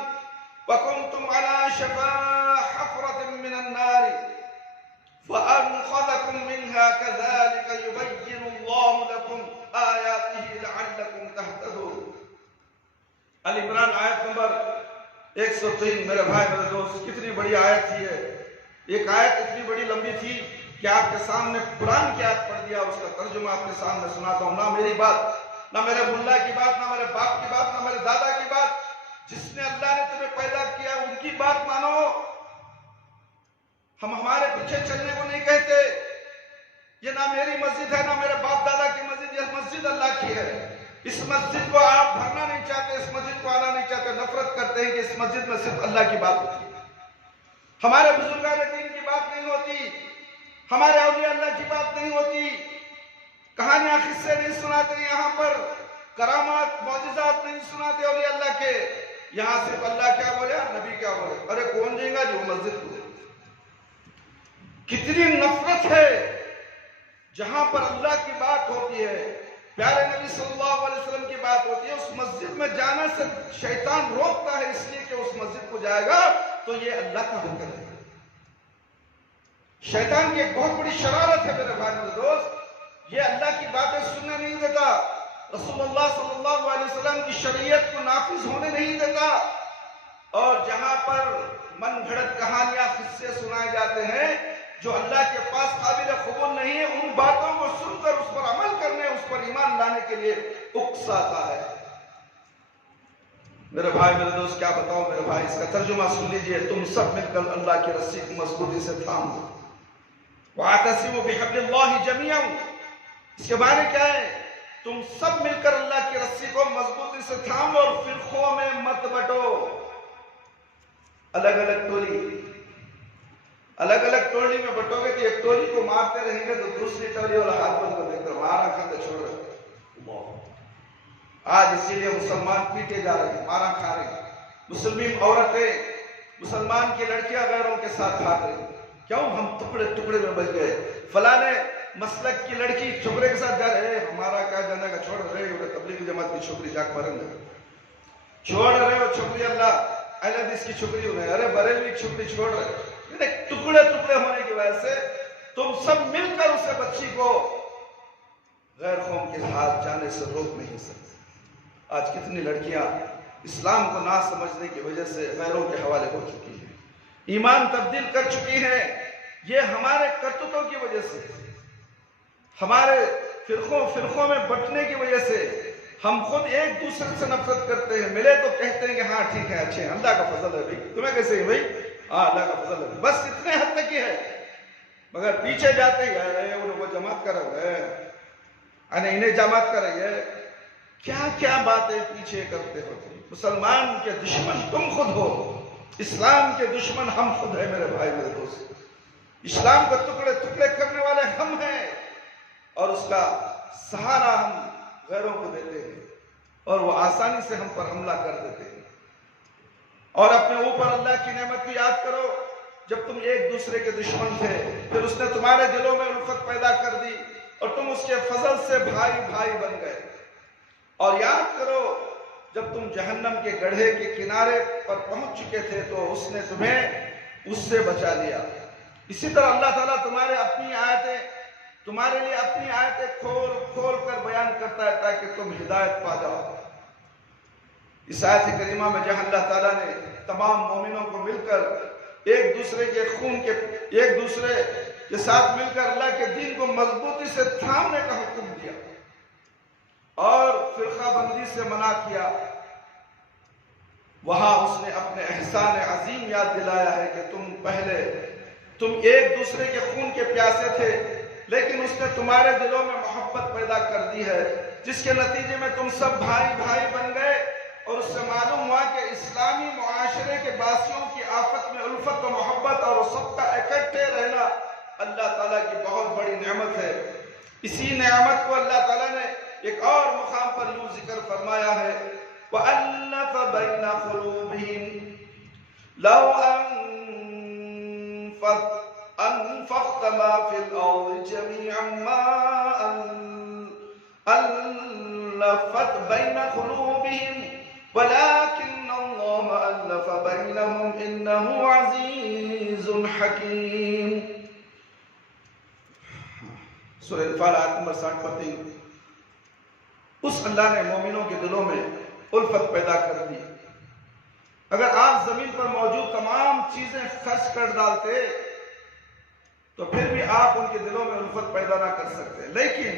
وَكُنْتُمْ عَلَى شَفَا حُفْرَةٍ مِّنَ النَّارِ فَأَنْقَذَكُم مِّنْهَا كَذَلِكَ يُبَيِّنُ اللَّهُ لَكُمْ آيَاتِهِ لَعَلَّكُمْ تَهْتَدُونَ. ال عمران آیت نمبر 103. میرے بھائی میرے دوست, کتنی بڑی آیت تھی ہے. ایک آیت اتنی بڑی لمبی تھی کہ آپ کے سامنے قرآن کی آیت پڑھ دیا, اس کا ترجمہ آپ کے سامنے سناتا ہوں. نہ میری بات, نہ میرے ملا کی بات, نہ میرے باپ کی بات, نہ میرے دادا کی بات. جس نے اللہ نے تمہیں پیدا کیا ان کی بات مانو. ہم ہمارے پیچھے چلنے کو نہیں کہتے. یہ نہ میری مسجد ہے نہ میرے باپ دادا کی مسجد, یہ مسجد اللہ کی ہے. اس مسجد کو آپ بھرنا نہیں چاہتے, اس مسجد کو آنا نہیں چاہتے, نفرت کرتے ہیں کہ اس مسجد میں صرف اللہ کی بات ہوتی ہے, ہمارے بزرگان دین کی بات نہیں ہوتی, ہمارے اولیاء اللہ کی بات نہیں ہوتی. کہانیاں قصے نہیں سناتے یہاں پر, کرامات معجزات نہیں سناتے اولیاء اللہ کے. یہاں صرف اللہ کیا بولے, نبی کیا بولے. ارے کون جائے گا جو مسجد کو. کتنی نفرت ہے جہاں پر اللہ کی بات ہوتی ہے, پیارے نبی صلی اللہ علیہ وسلم کی بات ہوتی ہے, اس مسجد میں جانے سے شیطان روکتا ہے, اس لیے کہ اس مسجد کو جائے گا تو یہ اللہ کا حکم ہے. شیطان کی ایک بہت بڑی شرارت ہے میرے بھائی میرے دوست, یہ اللہ کی باتیں سننے نہیں دیتا, رسول اللہ صلی اللہ علیہ وسلم کی شریعت کو نافذ ہونے نہیں دیتا. اور جہاں پر من گھڑت کہانیاں قصے سنائے جاتے ہیں جو اللہ کے پاس قابل قبول نہیں ہے, ان باتوں کو سن کر اس پر عمل کرنے, اس پر ایمان لانے کے لیے اکساتا ہے. میرے بھائی میرے دوست کیا بتاؤں میرے بھائی, اس کا ترجمہ سن لیجئے. تم سب مل کر اللہ کی رسی کو مضبوطی سے تھام لو. وَاعْتَصِمُوا بِحَبْلِ اللَّهِ جَمِيعًا, اس کے معنی کیا ہے؟ تم سب مل کر اللہ کی رسی کو مضبوطی سے تھام لو اور فرقوں میں مت بٹو. الگ الگ ٹولی میں بٹو گے تو ایک ٹولی کو مارتے رہیں گے تو دوسری ٹولی والا ہاتھ بند کر دیکھ کر مارا کھاتے چھوڑ رہے. آج اسی لیے مسلمان پیٹے جا رہے ہیں, مارا کھا رہے ہیں. مسلمان عورتیں, مسلمان کی لڑکیاں غیروں کے ساتھ بھاگ رہی. کیوں؟ ہم ٹکڑے ٹکڑے میں بچ گئے. فلاں مسلک کی لڑکی چھوکرے کے ساتھ جا رہے, ہمارا کیا جانے کا, چھوڑ رہے ہو تبلیغی جماعت کی چھوکری جا کے مریں گے, چھوڑ رہے ہو چھوکری اللہ اہل حدیث کی چھوکری ہو گئے, ارے بریلوی کی چھوکری چھوڑ رہے. ٹکڑے ٹکڑے ہونے کی وجہ سے تم سب مل کر اسے بچی کو غیر قوم کے ہاتھ جانے سے روک نہیں سکتے. آج کتنی لڑکیاں اسلام کو نہ سمجھنے کی وجہ سے غیروں کے حوالے ہو چکی ہیں, ایمان تبدیل کر چکی ہیں. یہ ہمارے کرتوتوں کی وجہ سے, ہمارے فرقوں میں بٹنے کی وجہ سے. ہم خود ایک دوسرے سے نفرت کرتے ہیں, ملے تو کہتے ہیں کہ ہاں ٹھیک ہے, اچھے ہیں, اللہ کا فضل ہے بھائی, تمہیں کیسے ہے بھائی, ہاں اللہ کا فضل ہے, بس اتنے حد تک ہی ہے. مگر پیچھے جاتے ہیں وہ جماعت کر رہے ہیں, انہیں جماعت کر رہی ہے, کیا کیا باتیں پیچھے کرتے ہو. مسلمان کے دشمن تم خود ہو, اسلام کے دشمن ہم خود ہیں میرے بھائی میرے دوست. اسلام کو ٹکڑے ٹکڑے کرنے والے ہم ہیں, اور اس کا سہارا ہم غیروں کو دیتے ہیں, اور وہ آسانی سے ہم پر حملہ کر دیتے ہیں. اور اپنے اوپر اللہ کی نعمت کو یاد کرو جب تم ایک دوسرے کے دشمن تھے، پھر اس نے تمہارے دلوں میں الفت پیدا کر دی اور تم اس کے فضل سے بھائی بھائی بن گئے۔ اور یاد کرو جب تم جہنم کے گڑھے کے کنارے پر پہنچ چکے تھے تو اس نے تمہیں اس سے بچا لیا۔ اسی طرح اللہ تعالیٰ تمہارے لیے اپنی آیتیں کھول کھول کر بیان کرتا ہے تاکہ تم ہدایت پا جاؤ۔ اس آیت کریمہ میں جہاں اللہ تعالیٰ نے تمام مومنوں کو مل کر ایک دوسرے کے ساتھ مل کر اللہ کے دین کو مضبوطی سے تھامنے کا حکم دیا اور فرقہ بندی سے منع کیا، وہاں اس نے اپنے احسان عظیم یاد دلایا ہے کہ تم ایک دوسرے کے خون کے پیاسے تھے، لیکن اس نے تمہارے دلوں میں محبت پیدا کر دی ہے، جس کے نتیجے میں تم سب بھائی بھائی بن گئے۔ اور اس سے معلوم ہوا کہ اسلامی معاشرے کے باسیوں کی آفت میں الفت و محبت اور سب کا اکٹھے رہنا اللہ تعالیٰ کی بہت بڑی نعمت ہے۔ اسی نعمت کو اللہ تعالیٰ نے ایک اور مقام پر یوں ذکر فرمایا ہے، وَأَلَّفَ بَيْنَ قُلُوبِهِمْ لَوْ أَنفَقْتَ مَا فِي الْأَرْضِ جَمِيعًا مَا أَلَّفَتْ بَيْنَ قُلُوبِهِمْ وَلَكِنَّ اللَّهَ أَلَّفَ بَيْنَهُمْ إِنَّهُ عَزِيزٌ حَكِيمٌ۔ سورہ انفال آیت نمبر 60 پر 3۔ اس اللہ نے مومنوں کے دلوں میں الفت پیدا کر دی۔ اگر آپ زمین پر موجود تمام چیزیں خرچ کر ڈالتے تو پھر بھی آپ ان کے دلوں میں الفت پیدا نہ کر سکتے، لیکن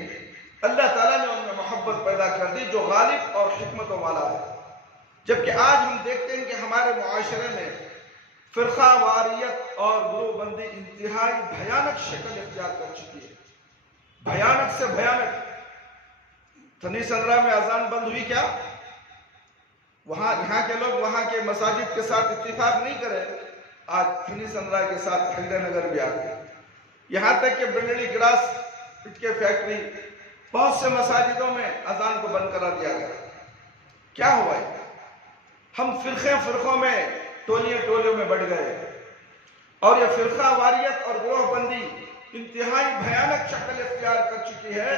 اللہ تعالیٰ نے ان میں محبت پیدا کر دی جو غالب اور حکمتوں والا ہے۔ جبکہ آج ہم دیکھتے ہیں کہ ہمارے معاشرے میں فرقہ واریت اور گروہ بندی انتہائی بھیانک شکل اختیار کر چکی ہے، بھیانک سے بھیانک۔ تھنی سندرا میں اذان بند ہوئی کیا؟ یہاں کے لوگ وہاں کے مساجد کے ساتھ اتفاق نہیں کرے، آج تھنی سندرا کے ساتھ حیدر نگر بھی آ گئے، یہاں تک کہ بنڈلی گراس پٹ کے فیکٹری بہت سے مساجدوں میں اذان کو بند کرا دیا گیا۔ کیا ہوا ہے؟ ہم فرقوں میں ٹولیوں میں بڑھ گئے، اور یہ فرقہ واریت اور گروہ بندی انتہائی بھیانک شکل اختیار کر چکی ہے،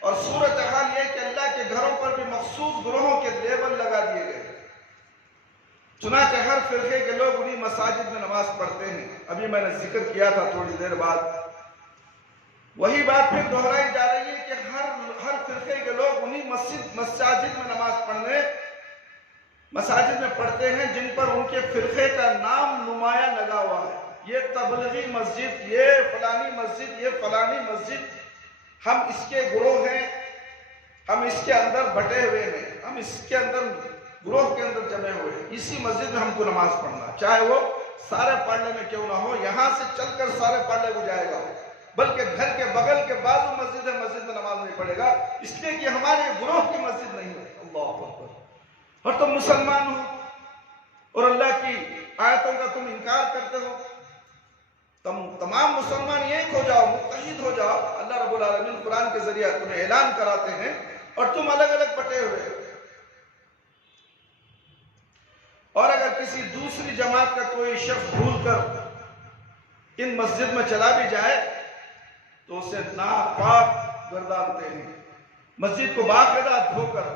اور صورتحال یہ کہ اللہ کے گھروں پر بھی مخصوص گروہوں کے لیبل لگا دیے گئے، چنانچہ ہر فرقے کے لوگ انہی مساجد میں نماز پڑھتے ہیں۔ ابھی میں نے ذکر کیا تھا تھوڑی دیر بعد، وہی بات پھر دہرائی جا رہی ہے کہ ہر فرقے کے لوگ انہی مساجد میں نماز مساجد میں پڑھتے ہیں جن پر ان کے فرقے کا نام نمایاں لگا ہوا ہے، یہ تبلیغی مسجد، یہ فلانی مسجد، یہ فلانی مسجد، ہم اس کے گروہ ہیں، ہم اس کے اندر بٹے ہوئے ہیں، ہم اس کے اندر گروہ کے اندر جمع ہوئے ہیں، اسی مسجد میں ہم کو نماز پڑھنا، چاہے وہ سارے پڑھنے میں کیوں نہ ہو، یہاں سے چل کر سارے پڑھنے کو جائے گا، بلکہ گھر کے بغل کے بازو مسجد ہے، مسجد میں نماز نہیں پڑھے گا، اس لیے کہ ہمارے گروہ کی مسجد نہیں ہے۔ اللہ اکبر۔ اور تم مسلمان ہو اور اللہ کی آیتوں کا تم انکار کرتے ہو، تم تمام مسلمان ایک ہو جاؤ، متحد ہو جاؤ، اللہ رب العالمین قرآن کے ذریعہ تمہیں اعلان کراتے ہیں، اور تم الگ الگ بٹے ہوئے۔ اور اگر کسی دوسری جماعت کا کوئی شخص بھول کر ان مسجد میں چلا بھی جائے تو اسے ناپاک گردانتے ہیں، مسجد کو باقاعدہ دھو کر۔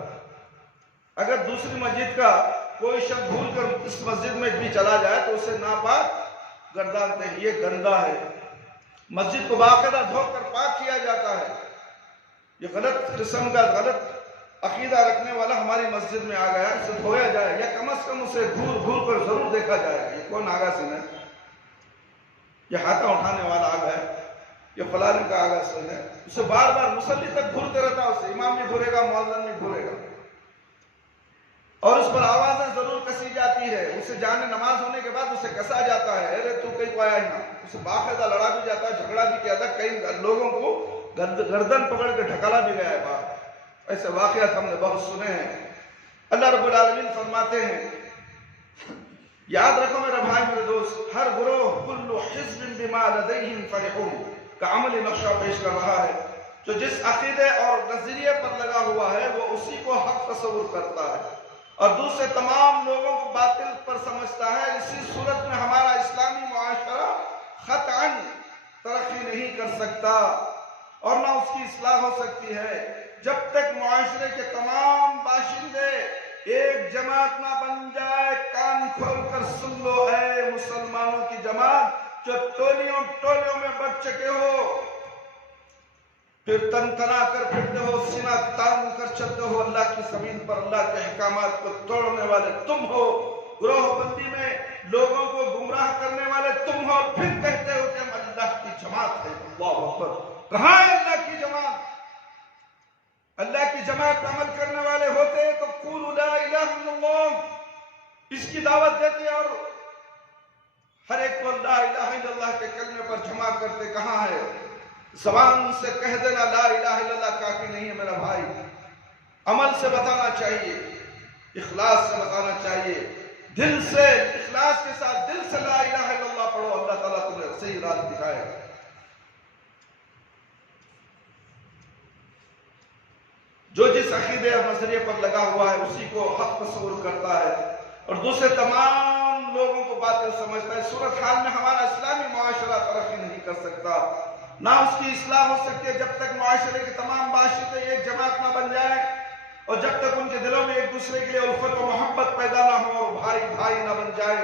اگر دوسری مسجد کا کوئی شخص بھول کر اس مسجد میں بھی چلا جائے تو اسے ناپاک گردانتے ہیں، یہ گندا ہے۔ مسجد کو باقاعدہ دھو کر پاک کیا جاتا ہے۔ یہ غلط قسم کا غلط عقیدہ رکھنے والا ہماری مسجد میں آ گیا، اسے دھویا جائے، یا کم از کم اسے گھور گھور کر ضرور دیکھا جائے، یہ کون آگا سن ہے، یہ ہاتھا اٹھانے والا آگا ہے، یہ فلانے کا آگا سن ہے، اسے بار بار مصلی تک گھورتے رہتا، اسے امام بھی گھورے گا، مؤذن بھی گھورے گا، اور اس پر آوازیں ضرور کسی جاتی ہے، اسے جانے نماز ہونے کے بعد اسے کسا جاتا ہے، ارے تو کہیں کو آیا ہی نہ، اسے باقاعدہ لڑا بھی جاتا ہے، جھگڑا بھی کیا تھا، کئی لوگوں کو گردن پکڑ کے ڈھکالا بھی گیا ہے باہر، ایسے واقعات ہم نے بہت سنے ہیں۔ اللہ رب العالمین فرماتے ہیں، یاد رکھو میرے بھائی میرے دوست، ہر گروہ کل حزب بما لدیہم فرحون کا عملی نقشہ پیش کر رہا ہے، جو جس عقیدے اور نظریے پر لگا ہوا ہے وہ اسی کو حق تصور کرتا ہے، اور دوسرے تمام لوگوں کو باطل پر سمجھ سمجھتا ہے اسی صورت میں ہمارا اسلامی معاشرہ قطعاً ترقی نہیں کر سکتا اور نہ اس کی اصلاح ہو سکتی ہے جب تک معاشرے کے تمام باشندے ایک جماعت نہ بن جائے۔ کان کھول کر سن لو اے مسلمانوں کی جماعت جو ٹولیوں ٹولیوں میں بٹ چکے ہو، پھر تن تنا کر پھرتے ہو، سینہ تان کر چلتے ہو، اللہ کی زمین پر اللہ کے احکامات کو توڑنے والے تم ہو، گروہ بندی میں لوگوں کو گمراہ کرنے والے تم ہو، پھر کہتے ہو کہ ہم اللہ کی جماعت ہے۔ اللہ اکبر! کہاں ہے اللہ کی جماعت؟ اللہ کی جماعت پر عمل کرنے والے ہوتے تو قولوا لا الہ الا اللہ اس کی دعوت دیتے اور ہر ایک کو لا الہ الا اللہ کے کلمے پر جمع کرتے۔ کہاں ہے؟ زبان سے کہہ دینا لا الہ الا اللہ کافی نہیں ہے میرا بھائی، عمل سے بتانا چاہیے، اخلاص سے بتانا چاہیے، دل سے، اخلاص کے ساتھ دل سے لا الہ الا اللہ پڑھو، اللہ تعالیٰ تمہیں صحیح راہ دکھائے۔ جو جس عقیدے اور نظریے پر لگا ہوا ہے اسی کو حق تصور کرتا ہے اور دوسرے تمام لوگوں کو باطل سمجھتا ہے۔ صورت حال میں ہمارا اسلامی معاشرہ ترقی نہیں کر سکتا، نہ اس کی اصلاح ہو سکتی ہے جب تک معاشرے کے تمام باشندے ایک جماعت نہ بن جائیں اور جب تک ان کے دلوں میں ایک دوسرے کے لیے الفت و محبت پیدا نہ ہو اور بھائی بھائی نہ بن جائے۔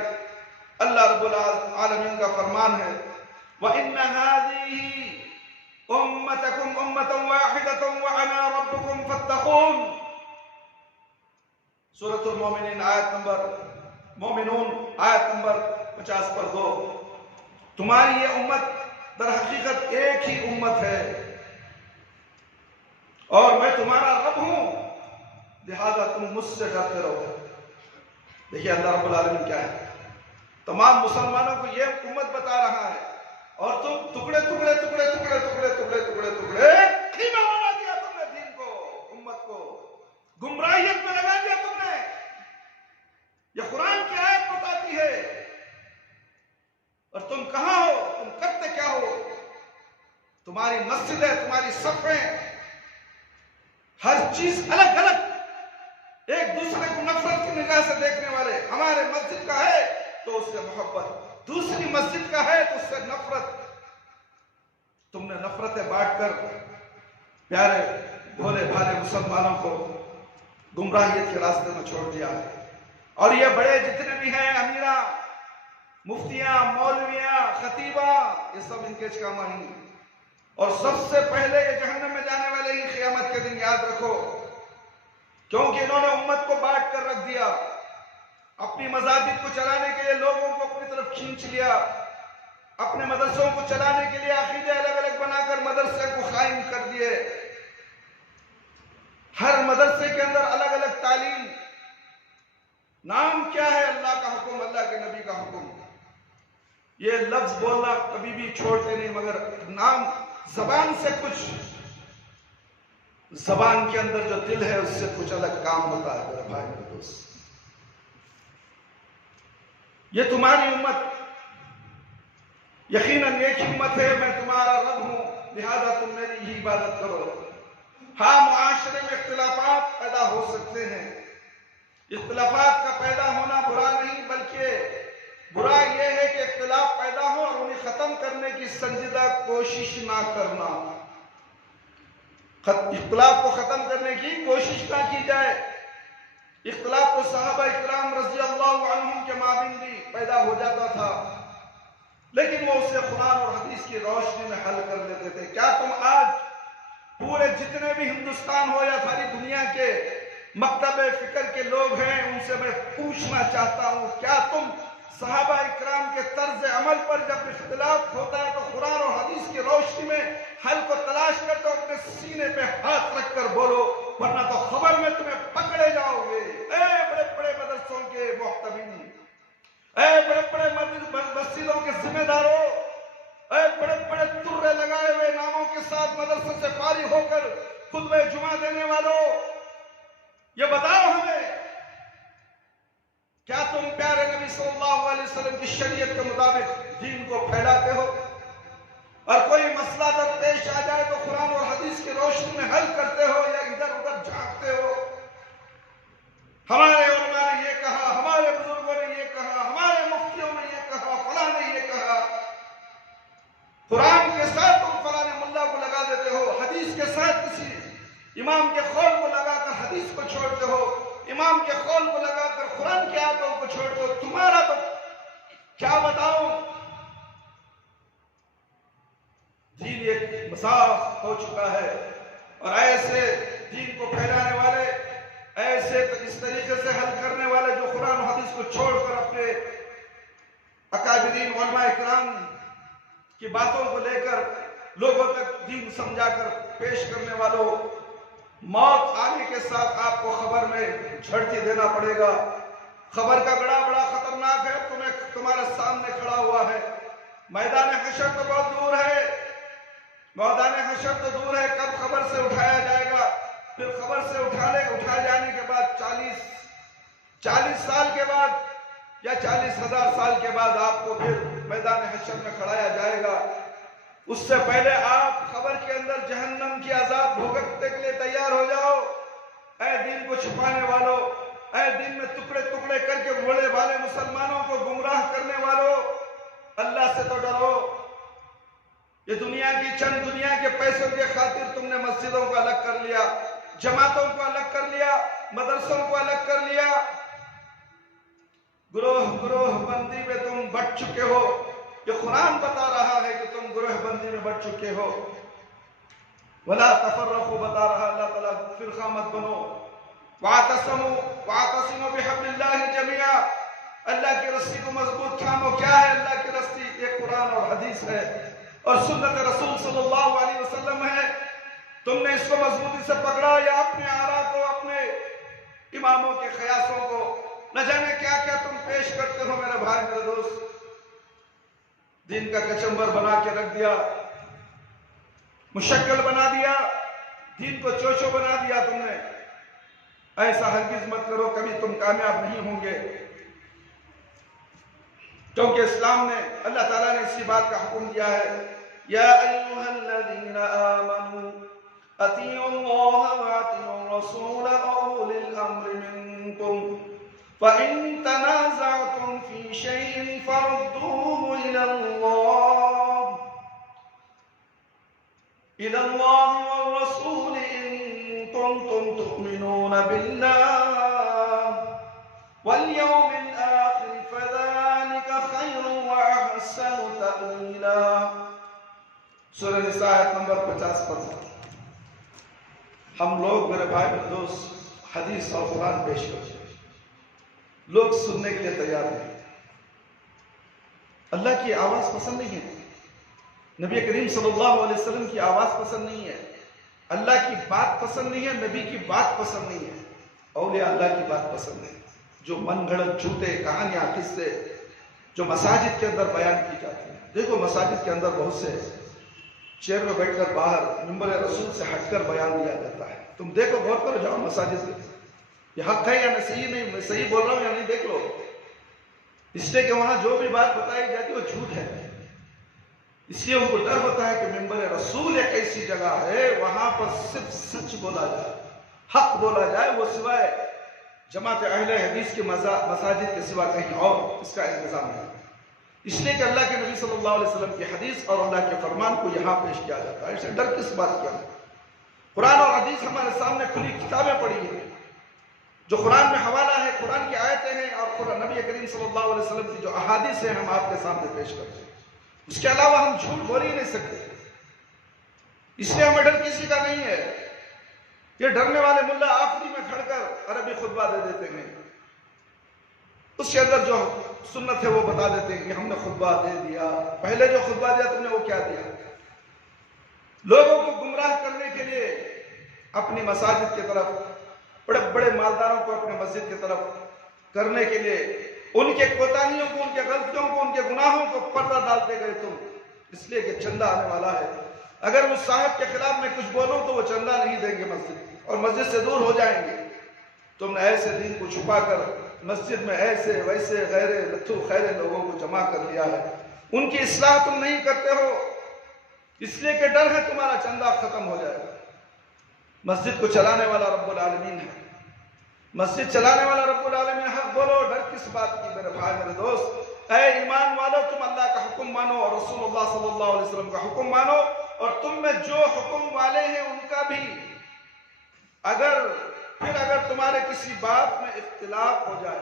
اللہ رب العالمین کا فرمان ہے وَإِنَّ هَذِهِ أُمَّتَكُمْ أُمَّةً وَاحِدَةً وَأَنَا رَبُّكُمْ فَاتَّقُونِ۔ سورۃ المومنین مومنون آیت نمبر 50 تمہاری یہ امت در حقیقت ایک ہی امت ہے اور میں تمہارا رب ہوں، لہذا تم مجھ سے ڈرتے رہو۔ دیکھیے اللہ رب العالمین کیا ہے، تمام مسلمانوں کو یہ امت بتا رہا ہے اور تم ٹکڑے ٹکڑے ٹکڑے ٹکڑے ٹکڑے ٹکڑے ٹکڑے ٹکڑے خیمہ بنا دیا تم نے دین کو، امت کو گمراہیت میں لگا دیا تم نے۔ یہ قرآن کی آیت بتاتی ہے اور تم کہاں ہو، تم کرتے کیا ہو؟ تمہاری مسجدیں، تمہاری صفیں، ہر چیز الگ الگ، ایک دوسرے کو نفرت کی نگاہ سے دیکھنے والے۔ ہمارے مسجد کا ہے تو اس سے محبت، دوسری مسجد کا ہے تو اس سے نفرت۔ تم نے نفرتیں بانٹ کر پیارے بھولے بھالے مسلمانوں کو گمراہیت کے راستے میں چھوڑ دیا ہے۔ اور یہ بڑے جتنے بھی ہیں، امیرہ، مفتیاں، مولویاں، خطیبہ، یہ سب ان کے کام آئیں گے اور سب سے پہلے یہ جہنم میں جانے والے ہی قیامت کے دن، یاد رکھو، کیونکہ انہوں نے امت کو بانٹ کر رکھ دیا، اپنی مذاہب کو چلانے کے لیے لوگوں کو اپنی طرف کھینچ لیا، اپنے مدرسوں کو چلانے کے لیے عقیدے الگ الگ بنا کر مدرسے کو قائم کر دیے، ہر مدرسے کے اندر الگ الگ تعلیم، نام کیا ہے؟ اللہ کا حکم، اللہ کے نبی کا حکم۔ یہ لفظ بولنا کبھی بھی چھوڑتے نہیں، مگر نام زبان سے کچھ، زبان کے اندر جو دل ہے اس سے کچھ الگ کام ہوتا ہے میرے بھائی میرے دوست۔ یہ تمہاری امت یقیناً ایک ہی امت ہے، میں تمہارا رب ہوں، لہذا تم میری ہی عبادت کرو۔ ہاں معاشرے میں اختلافات پیدا ہو سکتے ہیں، اختلافات کا پیدا ہونا برا نہیں، بلکہ برا یہ ہے کہ اختلاف پیدا ہو اور انہیں ختم کرنے کی سنجیدہ کوشش نہ کرنا، اختلاف کو ختم کرنے کی کوشش نہ کی جائے۔ اختلاف تو صحابہ اکرام رضی اللہ عنہم کے مابین بھی پیدا ہو جاتا تھا، لیکن وہ اسے قرآن اور حدیث کی روشنی میں حل کر لیتے تھے۔ کیا تم آج پورے جتنے بھی ہندوستان ہو یا ساری دنیا کے مکتب فکر کے لوگ ہیں، ان سے میں پوچھنا چاہتا ہوں، کیا تم صحابہ اکرام کے طرز عمل پر جب اختلاف ہوتا ہے تو قرآن اور حدیث کی روشنی میں حل کو تلاش کرتے ہو؟ اپنے سینے پہ ہاتھ رکھ کر بولو، ورنہ تو خبر میں تمہیں پکڑے جاؤ گے۔ اے بڑے بڑے مدرسوں کے محتمین، اے بڑے بڑے مسجدوں کے ذمہ داروں، اے بڑے بڑے ترے لگائے ہوئے ناموں کے ساتھ مدرسے سے فارغ ہو کر خطبہ جمعہ دینے والوں، یہ بتاؤ ہمیں، کیا تم پیارے نبی صلی اللہ علیہ وسلم کی شریعت کے مطابق دین کو پھیلاتے ہو؟ اور کوئی مسئلہ درپیش آ جائے تو قرآن اور حدیث کی روشنی میں حل کرتے ہو یا ادھر ادھر جھانکتے ہو؟ ہمارے علماء نے یہ کہا، ہمارے بزرگوں نے یہ کہا، امام کے قول کو لگا کر حدیث کو چھوڑتے ہو، امام کے قول کو لگا کر قرآن کی آیتوں کو چھوڑتے ہو. تمہارا تو کیا بتاؤں، دین ایک مساف ہو چکا ہے. اور ایسے دین کو پھیلانے والے، ایسے اس طریقے سے حل کرنے والے جو قرآن و حدیث کو چھوڑ کر اپنے اکابرین علماء کرام کی باتوں کو لے کر لوگوں تک دین سمجھا کر پیش کرنے والوں، موت آنے کے ساتھ آپ کو خبر میں جھڑکی دینا پڑے گا. خبر کا گڑا بڑا خطرناک ہے، تمہارے سامنے کھڑا ہوا ہے. میدان حشر تو بہت دور ہے، میدان حشر تو دور ہے. کب خبر سے اٹھایا جائے گا؟ پھر خبر سے اٹھائے جانے کے بعد 40 سال کے بعد یا 40,000 سال کے بعد آپ کو پھر میدان حشر میں کھڑایا جائے گا. اس سے پہلے آپ خبر کے اندر جہنم کی عذاب بھگتنے کے لیے تیار ہو جاؤ. اے دین کو چھپانے والوں، اے دین میں ٹکڑے ٹکڑے کر کے بولے والے مسلمانوں کو گمراہ کرنے والوں، اللہ سے تو ڈرو. یہ دنیا کے پیسوں کے خاطر تم نے مسجدوں کو الگ کر لیا، جماعتوں کو الگ کر لیا، مدرسوں کو الگ کر لیا. گروہ بندی میں تم بٹ چکے ہو. یہ قرآن بتا رہا ہے کہ تم گروہ بندی میں بٹ چکے ہو. وَلَا تَفَرَّقُوا بتا رہا اللہ تعالیٰ، فرقہ مت بنو. وَاعْتَصِمُوا بِحَبْلِ اللَّهِ جَمِيعًا، اللہ کی رسی کو مضبوط تھامو. کیا ہے اللہ کی رسی؟ یہ قرآن اور حدیث ہے اور سنت رسول صلی اللہ علیہ وسلم ہے. تم نے اس کو مضبوطی سے پکڑا یا اپنے آراء کو، اپنے اماموں کے قیاسوں کو، نہ جانے کیا کیا تم پیش کرتے ہو. میرے بھائی میرے دوست، دین کا کچمبر بنا کے رکھ دیا، مشکل بنا دیا، دین کو چوچو بنا دیا تم نے. ایسا ہرگز مت کرو، کبھی تم کامیاب نہیں ہوں گے. کیونکہ اسلام نے، اللہ تعالیٰ نے اسی بات کا حکم دیا ہے، یا ایھا الذین آمنوا اطیعوا اللہ واطیعوا الرسول واولی الامر منکم فَإِن تَنَازَعْتُمْ فِي شَيْءٍ فَرُدُّوهُ إِلَى اللَّهِ وَالرَّسُولِ إِن كُنتُمْ تُؤْمِنُونَ بِاللَّهِ وَالْيَوْمِ الْآخِرِ فَذَلِكَ خَيْرٌ وَأَحْسَنُ تَأْوِيلًا. سورہ نساء آیت نمبر 50 پر ہم لوگ، میرے بھائی میرے دوست، حدیث اور قرآن پیش کرتے ہیں. لوگ سننے کے لیے تیار ہیں. اللہ کی آواز پسند نہیں ہے، نبی کریم صلی اللہ علیہ وسلم کی آواز پسند نہیں ہے، اللہ کی بات پسند نہیں ہے، نبی کی بات پسند نہیں ہے، اولیاء اللہ کی بات پسند ہے. جو من گھڑت جھوٹے کہانیاں، قصے جو مساجد کے اندر بیان کی جاتی ہیں. دیکھو مساجد کے اندر بہت سے چیئر میں بیٹھ کر باہر منبر رسول سے ہٹ کر بیان دیا جاتا ہے. تم دیکھو، غور کرو، جاؤ مساجد میں، یہ حق ہے یا میں صحیح نہیں، میں صحیح بول رہا ہوں یا نہیں، دیکھ لو. اس لیے کہ وہاں جو بھی بات بتائی جاتی ہے وہ جھوٹ ہے. اس لیے ان کو ڈر ہوتا ہے کہ منبر رسول ایک ایسی جگہ ہے وہاں پر صرف سچ بولا جائے، حق بولا جائے، وہ سوائے جماعت اہل حدیث کے مساجد کے سوا کہیں اور اس کا انتظام نہیں. اس لیے کہ اللہ کے نبی صلی اللہ علیہ وسلم کی حدیث اور اللہ کے فرمان کو یہاں پیش کیا جاتا ہے. اسے ڈر کس بات کیا ہے؟ قرآن اور حدیث ہمارے سامنے کھلی کتابیں پڑھی ہیں، جو قرآن میں حوالہ ہے، قرآن کی آیتیں ہیں، اور قرآن نبی کریم صلی اللہ علیہ وسلم کی جو احادیث ہیں ہم آپ کے سامنے پیش کرتے ہیں. اس کے علاوہ ہم جھوٹ بول ہی نہیں سکتے. اس لیے ہمیں ڈر کسی کا نہیں ہے. یہ ڈرنے والے ملا آخری میں کھڑ کر عربی خطبہ دے دیتے ہیں، اس کے اندر جو سنت ہے وہ بتا دیتے ہیں کہ ہم نے خطبہ دے دیا. پہلے جو خطبہ دیا تم نے وہ کیا دیا؟ لوگوں کو گمراہ کرنے کے لیے اپنی مساجد کی طرف، بڑے بڑے مالداروں کو اپنے مسجد کی طرف کرنے کے لیے ان کے کوتاہیوں کو، ان کے غلطیوں کو، ان کے گناہوں کو پردہ ڈالتے گئے تم. اس لیے کہ چندہ آنے والا ہے، اگر اس صاحب کے خلاف میں کچھ بولوں تو وہ چندہ نہیں دیں گے مسجد اور مسجد سے دور ہو جائیں گے. تم نے ایسے دین کو چھپا کر مسجد میں ایسے ویسے غیر لتھو خیرے لوگوں کو جمع کر لیا ہے. ان کی اصلاح تم نہیں کرتے ہو، اس لیے کہ ڈر ہے تمہارا چندہ ختم ہو جائے گا. مسجد کو چلانے والا رب العالمین ہے، مسجد چلانے والا رب العالمین. حق بولو، ڈر کس بات کی میرے بھائی میرے دوست؟ اے ایمان والو، تم اللہ کا حکم مانو اور رسول اللہ صلی اللہ علیہ وسلم کا حکم مانو، اور تم میں جو حکم والے ہیں ان کا بھی اگر تمہارے کسی بات میں اختلاف ہو جائے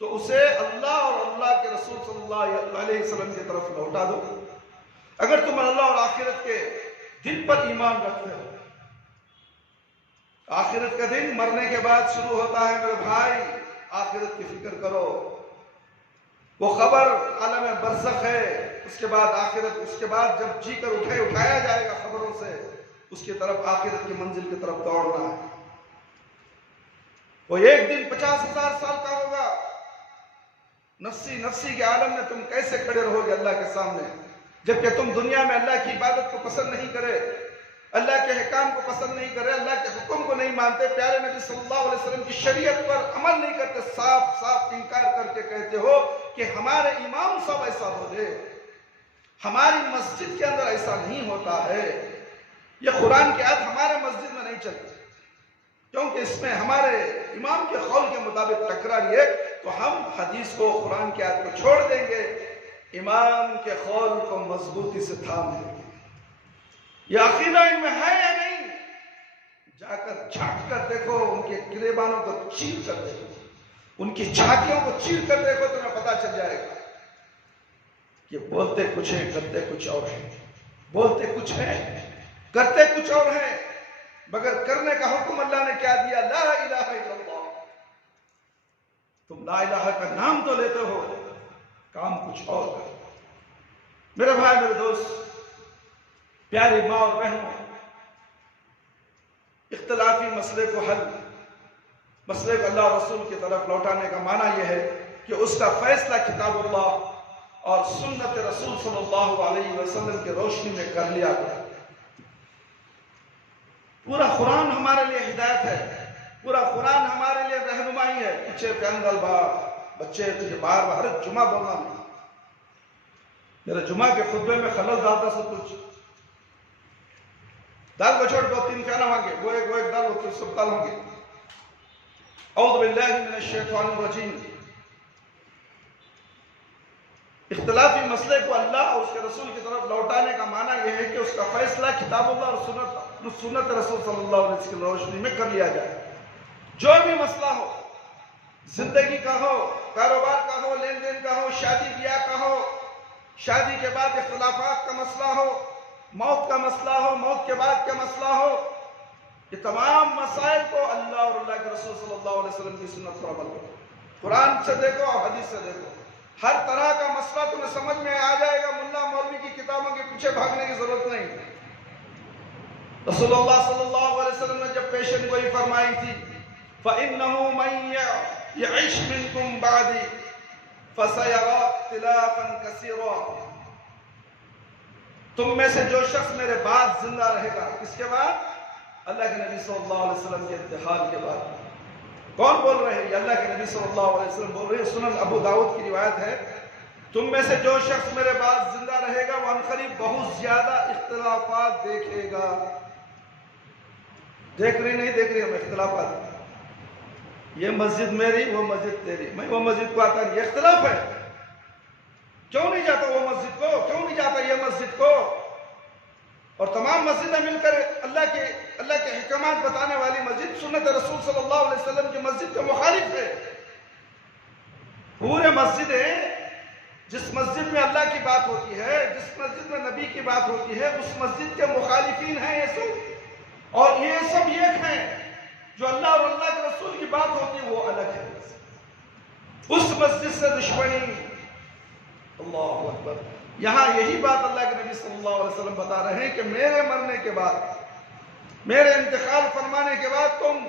تو اسے اللہ اور اللہ کے رسول صلی اللہ علیہ وسلم کی طرف لوٹا دو۔ اگر تم اللہ اور آخرت کے دن پر ایمان رکھتے ہو، آخرت کا دن مرنے کے بعد شروع ہوتا ہے میرے بھائی، آخرت کی فکر کرو۔ وہ خبر عالم برزخ ہے، اس کے بعد آخرت، اس کے بعد جب جی کر اٹھایا جائے گا خبروں سے، اس کی طرف آخرت کی منزل کی طرف دوڑنا ہے۔ وہ ایک دن 50,000 سال کا ہوگا۔ نفسی کے عالم میں تم کیسے کھڑے رہو گے اللہ کے سامنے، جبکہ تم دنیا میں اللہ کی عبادت کو پسند نہیں کرے، اللہ کے احکام کو پسند نہیں کرے، اللہ کے حکم کو نہیں مانتے، پیارے نبی صلی اللہ علیہ وسلم کی شریعت پر عمل نہیں کرتے، صاف انکار کر کے کہتے ہو کہ ہمارے امام صاحب ایسا بولے، ہماری مسجد کے اندر ایسا نہیں ہوتا ہے، یہ قرآن کی آیت ہمارے مسجد میں نہیں چلتی کیونکہ اس میں ہمارے امام کے قول کے مطابق ٹکرا رہی ہے، تو ہم حدیث کو، قرآن کی آیت کو چھوڑ دیں گے، امام کے قول کو مضبوطی سے تھام دیں گے۔ یہ عقیدہ ان میں ہے یا نہیں؟ جا کر جھانک کر دیکھو، ان کے گریبانوں کو چیر کر دیکھو، ان کی چھاتیوں کو چیر کر دیکھو، تمہیں پتا چل جائے گا کہ بولتے کچھ ہیں کرتے کچھ اور ہیں، بولتے کچھ ہیں کرتے کچھ اور ہیں، مگر کرنے کا حکم اللہ نے کیا دیا؟ لا الہ الا اللہ۔ تم لا الہ کا نام تو لیتے ہو، کام کچھ اور کرتے۔ میرے بھائی، میرے دوست، پیاری ماں اور بہنوں، اختلافی مسئلے کو مسئلے کو اللہ اور رسول کی طرف لوٹانے کا معنی یہ ہے کہ اس کا فیصلہ کتاب اللہ اور سنت رسول صلی اللہ علیہ وسلم کی روشنی میں کر لیا گیا۔ پورا قرآن ہمارے لیے ہدایت ہے، پورا قرآن ہمارے لیے رہنمائی ہے۔ پیچھے پیندل بچے تجھے بار ہر جمعہ بولنا نہیں، میرے جمعہ کے خطبے میں خلل ڈالتا سب کچھ دال کو چھوڑ 2-3 کیا نہ مانگے، وہ ایک دال وہ سب تال ہوں گے۔ اعوذ باللہ من الشیطان الرجیم۔ اختلافی مسئلے کو اللہ اور اس کے رسول کی طرف لوٹانے کا معنی یہ ہے کہ اس کا فیصلہ کتاب اللہ اور سنت رسول صلی اللہ علیہ وسلم کی روشنی میں کر لیا جائے۔ جو بھی مسئلہ ہو، زندگی کا ہو، کاروبار کا ہو، لین دین کا ہو، شادی بیاہ کا ہو، شادی کے بعد اختلافات کا مسئلہ ہو، موت کا مسئلہ ہو، موت کے بعد کا مسئلہ ہو، یہ تمام مسائل کو اللہ اور اللہ کے رسول صلی اللہ علیہ وسلم کی سنت پر عمل کرو۔ قرآن سے دیکھو اور حدیث سے دیکھو، ہر طرح کا مسئلہ تمہیں سمجھ میں آ جائے گا۔ ملا مولوی کی کتابوں کے پیچھے بھاگنے کی ضرورت نہیں۔ رسول اللہ صلی اللہ علیہ وسلم نے جب پیشن گوئی فرمائی تھی، فَإِنَّهُ مَن يَعِشْ مِنْكُمْ بَعْدِي فَسَيَرَى اخْتِلَافًا كَثِيرًا، تم میں سے جو شخص میرے بعد زندہ رہے گا، اس کے بعد اللہ کے نبی صلی اللہ علیہ وسلم کے انتقال کے بعد کون بول رہے ہیں؟ یہ اللہ کے نبی صلی اللہ علیہ وسلم بول رہے ہیں۔ سنن ابو داؤد کی روایت ہے، تم میں سے جو شخص میرے بعد زندہ رہے گا وہ عنقریب بہت زیادہ اختلافات دیکھے گا۔ دیکھ رہی نہیں دیکھ رہی ہم اختلافات؟ یہ مسجد میری، وہ مسجد تیری، میں وہ مسجد کو آتا نہیں، یہ اختلاف ہے۔ کیوں نہیں جاتا وہ مسجد کو؟ کیوں نہیں جاتا یہ مسجد کو؟ اور تمام مسجدیں مل کر اللہ کے احکامات بتانے والی مسجد سنت رسول صلی اللہ علیہ وسلم کی مسجد کے مخالف ہے۔ پورے مسجدیں، جس مسجد میں اللہ کی بات ہوتی ہے، جس مسجد میں نبی کی بات ہوتی ہے، اس مسجد کے مخالفین ہیں یہ سب، اور یہ سب ایک ہیں۔ جو اللہ اور اللہ کے رسول کی بات ہوتی ہے وہ الگ ہے۔ اس مسجد سے دشمنی، اللہ اکبر۔ یہاں یہی بات اللہ کے نبی صلی اللہ علیہ وسلم بتا رہے ہیں کہ میرے مرنے کے بعد، میرے انتقال فرمانے کے بعد تم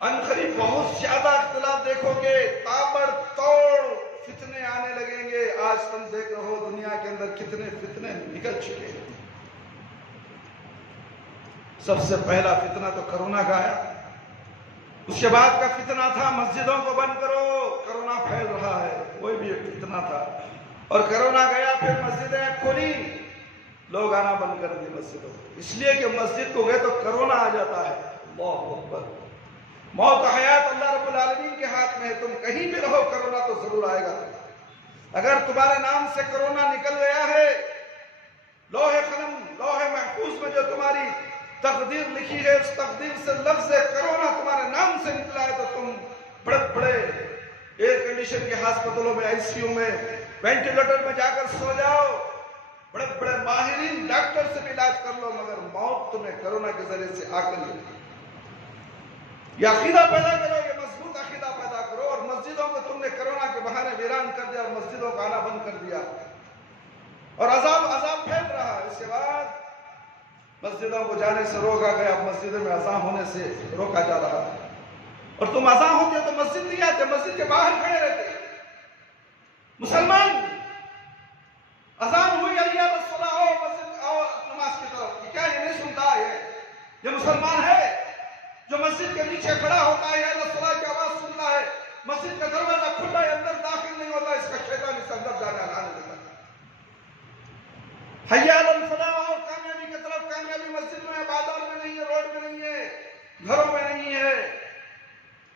عنقریب بہت زیادہ اختلاف دیکھو گے، تابڑ توڑ فتنے آنے لگیں گے۔ آج تم دیکھ رہے ہو دنیا کے اندر کتنے فتنے نکل چکے ہیں۔ سب سے پہلا فتنہ تو کرونا کا آیا، اس کے بعد کا فتنہ تھا مسجدوں کو بند کرو، کرونا پھیل رہا ہے، وہ بھی ایک فتنہ تھا۔ اور کرونا گیا، پھر مسجدیں کھلی، لوگ آنا بند کر دی مسجدوں، اس لیے کہ مسجد کو گئے تو کرونا آ جاتا ہے۔ اللہ اکبر۔ موت و حیات اللہ رب العالمین کے ہاتھ میں ہے، تم کہیں بھی رہو کرونا تو ضرور آئے گا۔ اگر تمہارے نام سے کرونا نکل گیا ہے، لوح قلم، لوح محفوظ میں جو تمہاری تقدیر لکھی ہے، اس تقدیر سے لفظ کرونا تمہارے نام سے نکلا ہے تو تم بڑے بڑے ایئر کنڈیشن کے ہسپتالوں میں، آئی سی یو میں، وینٹیلیٹر میں جا کر سو جاؤ، بڑے بڑے ماہرین ڈاکٹر سے بھی علاج کر لو، مگر موت تمہیں کرونا کے ذریعے سے آ کر لے۔ یہ عقیدہ پیدا کرو، یہ مضبوط عقیدہ پیدا کرو، اور مسجدوں کو تم نے کرونا کے بہانے ویران کر دیا اور مسجدوں کو آنا بند کر دیا اور عذاب پھیل رہا ہے۔ اس کے بعد مسجدوں کو جانے سے روکا گیا، مسجدوں میں اذان ہونے سے روکا جا رہا ہے، اور تم اذان ہوتی ہے تو مسجد نہیں آتے، مسجد کے باہر کھڑے رہتے۔ مسلمان اذان ہوئی حی علی الصلاۃ، آؤ مسجد، آؤ نماز کی طرف، کیا یہ نہیں سنتا ہے؟ یہ مسلمان ہے جو مسجد کے نیچے کھڑا ہوتا ہے، حی علی الصلاۃ کی آواز سنتا ہے، مسجد کا دروازہ کھلا ہے، اندر داخل نہیں ہوتا، اس کا شیطان اس اندر جانے آنے دیتا ہے۔ حی علی الفلاح، اور کامیابی کی طرف، کامیابی مسجد میں ہے، بازار میں نہیں ہے، روڈ میں نہیں ہے، گھروں میں نہیں ہے،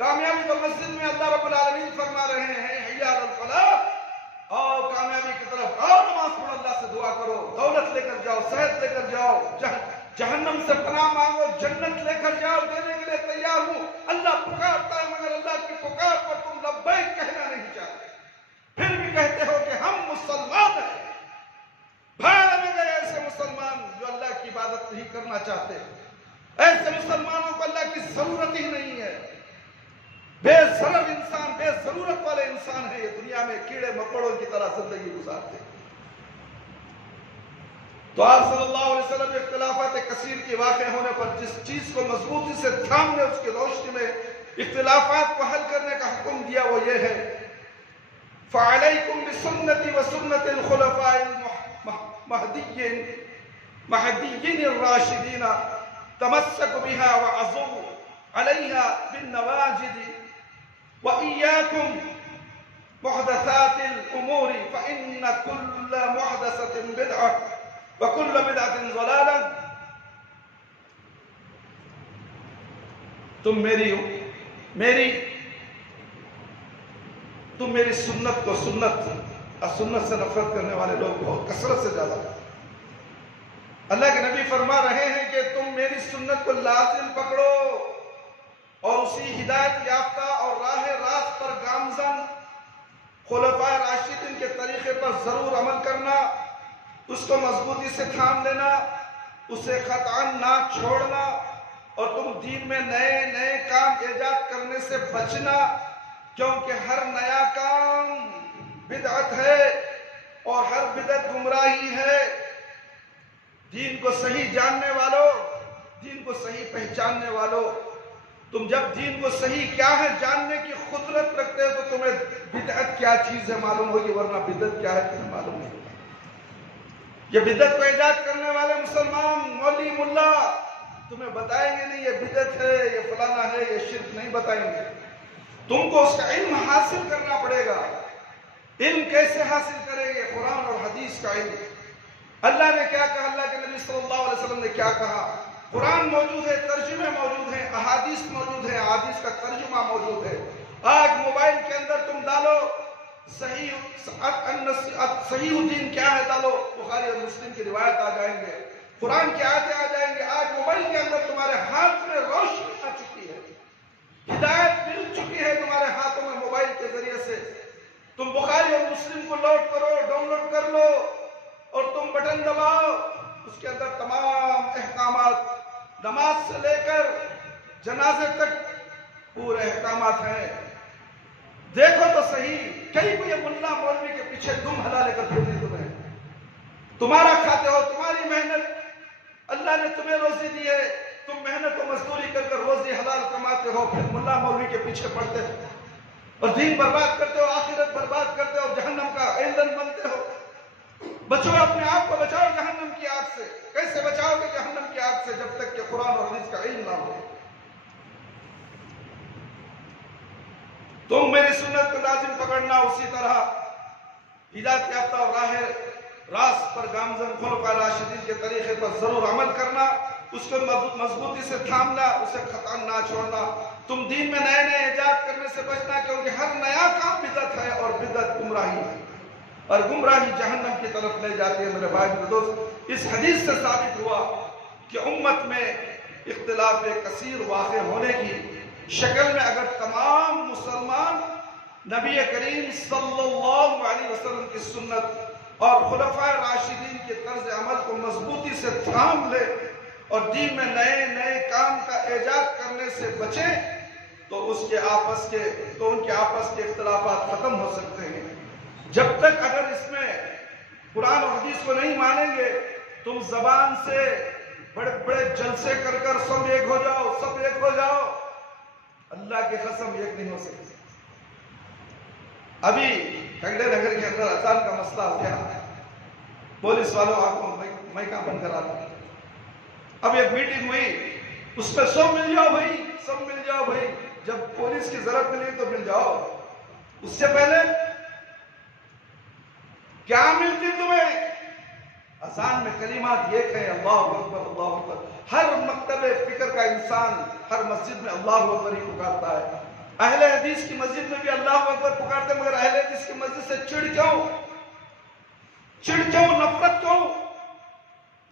کامیابی تو مسجد میں اللہ رب العالمین فرما رہے ہیں حی علی الفلاح، اور کامیابی کی طرف آؤ، نماز پڑھو، اللہ سے دعا کرو، دولت لے کر جاؤ، صحت لے کر جاؤ، جہنم سے پناہ مانگو، جنت لے کر جاؤ، دینے کے لیے تیار ہوں۔ اللہ پکارتا ہے، مگر اللہ کی پکار پر تم لبیک کہنا نہیں چاہتے، پھر بھی کہتے ہو کہ ہم مسلمان ہیں۔ بھاڑ میں گئے ایسے مسلمان جو اللہ کی عبادت نہیں کرنا چاہتے، ایسے مسلمانوں کو اللہ کی ضرورت ہی نہیں ہے، بے ضرر انسان، بے ضرورت والے انسان ہیں، یہ دنیا میں کیڑے مکوڑوں کی طرح زندگی گزارتے ہیں۔ تو آپ صلی اللہ علیہ وسلم اختلافات کثیر کے واقع ہونے پر جس چیز کو مضبوطی سے تھامنے، اس کی روشنی میں اختلافات کو حل کرنے کا حکم دیا، وہ یہ ہے فَعَلَيْكُمْ بِسُنَّتِي وَسُنَّتِ الْخُلَفَاءِ الْمَهْدِيِّينَ الرَّاشِدِينَ تَمَسَّكُوا بِهَا وَعَضُّوا عَلَيْهَا بِالنَّوَاجِذِ وَإِيَّاكُمْ مُحْدَثَاتِ الْأُمُورِ فَإِنَّ كُلَّ مُحْدَثَةٍ بِدْعَةٍ وَكُلَّ بِدْعَةٍ ضَلَالَةٍ۔ تم میری سنت کو، سنت سے نفرت کرنے والے لوگ بہت کثرت سے زیادہ۔ اللہ کے نبی فرما رہے ہیں کہ تم میری سنت کو لازم پکڑو اور اسی ہدایت یافتہ اور راہ راست پر گامزن خلفائے راشدین کے طریقے پر ضرور عمل کرنا، اس کو مضبوطی سے تھام لینا، اسے قطعاً نہ چھوڑنا، اور تم دین میں نئے نئے کام ایجاد کرنے سے بچنا، کیونکہ ہر نیا کام بدعت ہے اور ہر بدعت گمراہی ہے۔ دین کو صحیح جاننے والوں، دین کو صحیح پہچاننے والوں، تم جب دین کو صحیح کیا ہے جاننے کی قدرت رکھتے ہو تو تمہیں بدعت کیا چیز ہے معلوم ہوگی، ورنہ بدعت کیا ہے تمہیں معلوم نہیں ہوگا۔ یہ بدعت کو ایجاد کرنے والے مسلمان مولوی ملا تمہیں بتائیں گے نہیں یہ بدعت ہے، یہ فلانا ہے، یہ شرک نہیں بتائیں گے، تم کو اس کا علم حاصل کرنا پڑے گا۔ علم کیسے حاصل کریں گے؟ قرآن اور حدیث کا علم۔ اللہ نے کیا کہا، اللہ کے نبی صلی اللہ علیہ وسلم نے کیا کہا، قرآن موجود ہے، ترجمے موجود ہیں، احادیث موجود ہیں، احادیث کا ترجمہ موجود ہے۔ آج موبائل کے اندر تم ڈالو صحیح الدین کیا ہے، ڈالو بخاری اور مسلم کی روایت آ جائیں گے، قرآن کی آیتیں آ جائیں گے۔ آج موبائل کے اندر تمہارے ہاتھ میں روشنی آ چکی ہے، ہدایت مل چکی ہے تمہارے ہاتھوں میں موبائل کے ذریعے سے۔ تم بخاری اور مسلم کو لوڈ کرو، ڈاؤن لوڈ کر لو، اور تم بٹن دباؤ، اس کے اندر تمام احکامات، نماز سے لے کر جنازے تک پورے احکامات ہیں۔ دیکھو تو صحیح، کہیں کوئی ملا مولوی کے پیچھے دم ہلا لے کر پھرنے تمہیں، تمہارا کھاتے ہو، تمہاری محنت، اللہ نے تمہیں روزی دی ہے، تم محنت و مزدوری کر کر روزی حلال کماتے ہو، پھر ملا مولوی کے پیچھے پڑتے ہو اور دین برباد کرتے ہو، آخرت برباد کرتے ہو، جہنم کا ایندھن بنتے ہو۔ بچو، اپنے آپ کو بچاؤ جہنم کی آگ سے۔ کیسے بچاؤ گے جہنم کی آگ سے؟ جب تک کہ قرآن اور حدیث کا علم نہ ہو۔ تم میری سنت کو لازم پکڑنا، اسی طرح ہدایت یافتہ اور راہ راست پر گامزن خلفائے راشدین کے طریقے پر ضرور عمل کرنا، اس کو مضبوطی سے تھامنا، اسے خطا نہ چھوڑنا۔ تم دین میں نئے نئے ایجاد کرنے سے بچنا، کیونکہ ہر نیا کام بدعت ہے اور بدعت گمراہی ہے، اور گمراہی جہنم کی طرف لے جاتی ہے۔ میرے بھائی میرے دوست، اس حدیث سے ثابت ہوا کہ امت میں اختلاف کثیر واقع ہونے کی شکل میں اگر تمام مسلمان نبی کریم صلی اللہ علیہ وسلم کی سنت اور خلفائے راشدین کے طرز عمل کو مضبوطی سے تھام لے اور دین میں نئے نئے کام کا ایجاد کرنے سے بچیں تو ان کے آپس کے اختلافات ختم ہو سکتے ہیں۔ جب تک اگر اس میں قرآن اور حدیث کو نہیں مانیں گے، تم زبان سے بڑے بڑے جلسے کر کر سب ایک ہو جاؤ، اللہ کی قسم ایک نہیں ہو سکتے۔ ابھی کھنڈے نگر کے اندر اذان کا مسئلہ ہو گیا، پولیس والوں آپ کو میں کہاں بند کرا تھا، اب ایک میٹنگ ہوئی، اس پہ سب مل جاؤ بھائی، جب پولیس کی ضرورت ملی تو مل جاؤ، اس سے پہلے کیا ملتی تمہیں؟ اذان میں کلمات ایک ہے، اللہ اکبر اللہ اکبر۔ ہر مکتب فکر کا انسان ہر مسجد میں اللہ اکبر ہی پکارتا ہے، اہل حدیث کی مسجد میں بھی اللہ اکبر پکارتے ہیں، مگر اہل حدیث کی مسجد سے چڑ کیوں، نفرت کیوں؟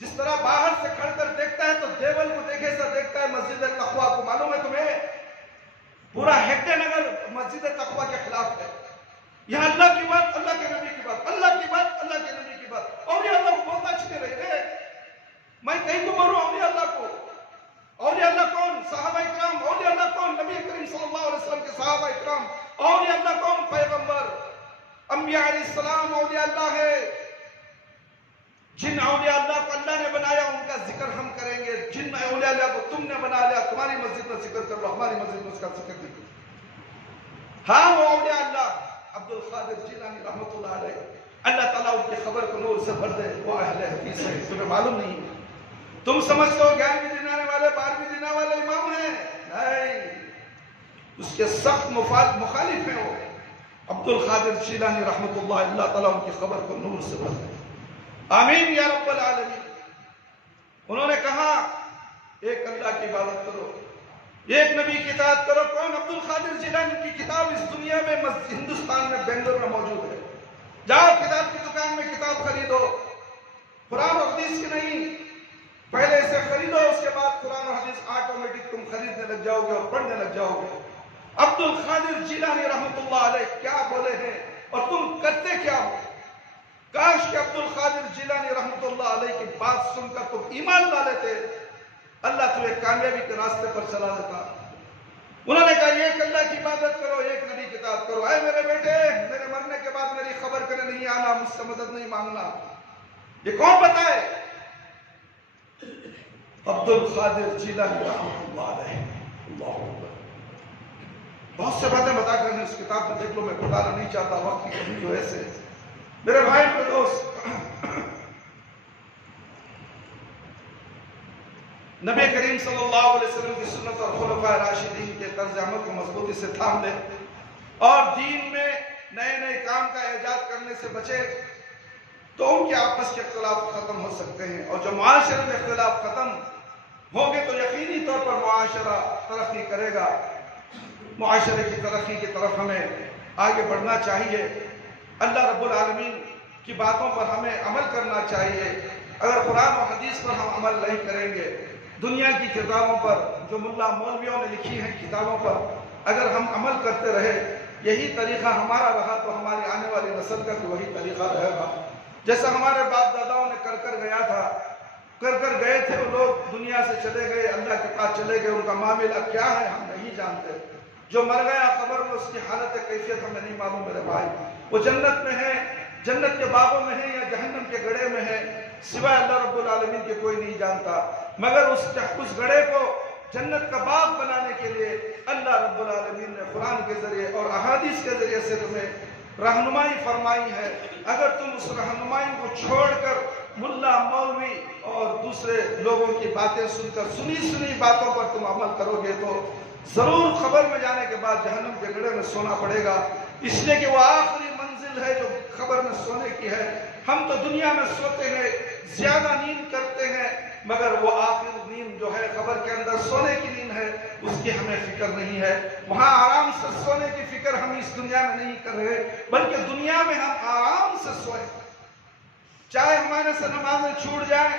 جس طرح باہر سے کھڑ کر دیکھتا ہے تو دیول کو دیکھے سا دیکھتا ہے مسجد تقویٰ کو، معلوم ہے تمہیں پورا ہیکٹے نگر مسجد تقویٰ کے خلاف ہے۔ یہاں اللہ کی بات، اللہ کے نبی کی بات، اللہ کی بات، اللہ کے نبی کی بات، اولیاء اللہ کو بہت اچھے رہے۔ میں کہیں تو مروں اولیاء اللہ کو، اولیاء اللہ کون؟ صحابہ اکرام۔ اولیاء اللہ کون؟ نبی کریم صلی اللہ علیہ وسلم کے صحابہ اکرام۔ اولیاء اللہ کون؟ پیغمبر، انبیاء علیہ السلام اولیاء اللہ ہے۔ جن اولیاء اللہ کو اللہ نے بنایا ان کا ذکر ہم کریں گے، جن اولیاء اللہ کو تم نے بنا لیا تمہاری مسجد میں ذکر کر لو، ہماری مسجد میں اس کا ذکر نہیں کرو۔ ہاں وہ اولیاء اللہ عبد القادر جیلانی رحمۃ اللہ علیہ، اللہ تعالیٰ ان کی خبر کو نور سے بھر دے، وہ اہل حدیث ہے، تمہیں معلوم نہیں ہے، تم سمجھتے ہو 11ویں دن آنے والے 12ویں دن آنے والے امام ہیں، نہیں، اس کے سخت مخالف ہیں وہ عبد القادر جیلانی رحمۃ اللہ، اللہ تعالیٰ ان کی خبر کو نور سے بھر دے، آمین یا رب العالمین۔ انہوں نے کہا ایک اللہ کی عبادت کرو، ایک نبی کی اطاعت کرو۔ کون؟ عبد القادر جیلانی کی کتاب اس دنیا میں ہندوستان میں بنگلور میں موجود ہے، جاؤ کتاب کی دکان میں کتاب خریدو، قرآن اور حدیث کی نہیں، پہلے اسے خریدو، اس کے بعد قرآن اور حدیث آٹومیٹک تم خریدنے لگ جاؤ گے اور پڑھنے لگ جاؤ گے۔ عبد القادر جیلانی رحمۃ اللہ علیہ کیا بولے ہیں اور تم کرتے کیا ہو؟ کاش کہ عبد القادر جیلانی رحمۃ اللہ علیہ کی بات سن کر تم ایمان لا لیتے، اللہ تمہیں کامیابی کے راستے پر چلا دیتا۔ انہوں نے کہا ایک اللہ کی عبادت کرو، ایک نبی کی اطاعت کرو۔ اے میرے بیٹے، میرے مرنے کے بعد میری خبر کرنے نہیں آنا، مجھ سے مدد نہیں مانگنا۔ یہ کون بتائے؟ عبد القادر جیلانی رحمۃ اللہ علیہ۔ اللہ اکبر۔ بہت سے باتیں بتا کر اس کتاب میں دیکھ لو، میں بتانا نہیں چاہتا، وقت کی کمی جو ایسے۔ میرے بھائی اور دوست، نبی کریم صلی اللہ علیہ وسلم کی سنت اور خلفائے راشدین کے طرز عمل کو مضبوطی سے تھام لے اور دین میں نئے نئے کام کا ایجاد کرنے سے بچے تو ان کے آپس کے اختلاف ختم ہو سکتے ہیں، اور جو معاشرے میں اختلاف ختم ہوں گے تو یقینی طور پر معاشرہ ترقی کرے گا۔ معاشرے کی ترقی کی طرف ہمیں آگے بڑھنا چاہیے، اللہ رب العالمین کی باتوں پر ہمیں عمل کرنا چاہیے۔ اگر قرآن و حدیث پر ہم عمل نہیں کریں گے، دنیا کی کتابوں پر جو ملا مولویوں نے لکھی ہیں کتابوں پر اگر ہم عمل کرتے رہے، یہی طریقہ ہمارا رہا تو ہماری آنے والی نسل کا بھی وہی طریقہ رہے گا، جیسا ہمارے باپ داداؤں نے کر گئے تھے۔ وہ لوگ دنیا سے چلے گئے، اللہ کے پاس چلے گئے، ان کا معاملہ کیا ہے ہم نہیں جانتے۔ جو مر گیا خبر میں، اس کی حالت کیفیت ہمیں نہیں معلوم میرے بھائی، وہ جنت میں ہے، جنت کے باغوں میں ہے یا جہنم کے گڑھے میں ہے، سوائے اللہ رب العالمین کے کوئی نہیں جانتا۔ مگر اس گڑھے کو جنت کا باغ بنانے کے لیے اللہ رب العالمین نے قرآن کے ذریعے اور احادیث کے ذریعے سے تمہیں رہنمائی فرمائی ہے۔ اگر تم اس رہنمائی کو چھوڑ کر ملا مولوی اور دوسرے لوگوں کی باتیں سن کر سنی باتوں پر تم عمل کرو گے تو ضرور خبر میں جانے کے بعد جہنم کے گڑھے میں سونا پڑے گا، اس لیے کہ وہ آخری منزل ہے جو خبر میں سونے کی ہے۔ ہم تو دنیا میں سوتے ہیں، زیادہ نیند کرتے ہیں، مگر وہ آخر نیند جو ہے خبر کے اندر سونے کی نیند ہے، اس کی ہمیں فکر نہیں ہے۔ وہاں آرام سے سونے کی فکر ہم اس دنیا میں نہیں کر رہے، بلکہ دنیا میں ہم آرام سے سوئیں، چاہے ہمارے سے نمازیں چھوٹ جائیں،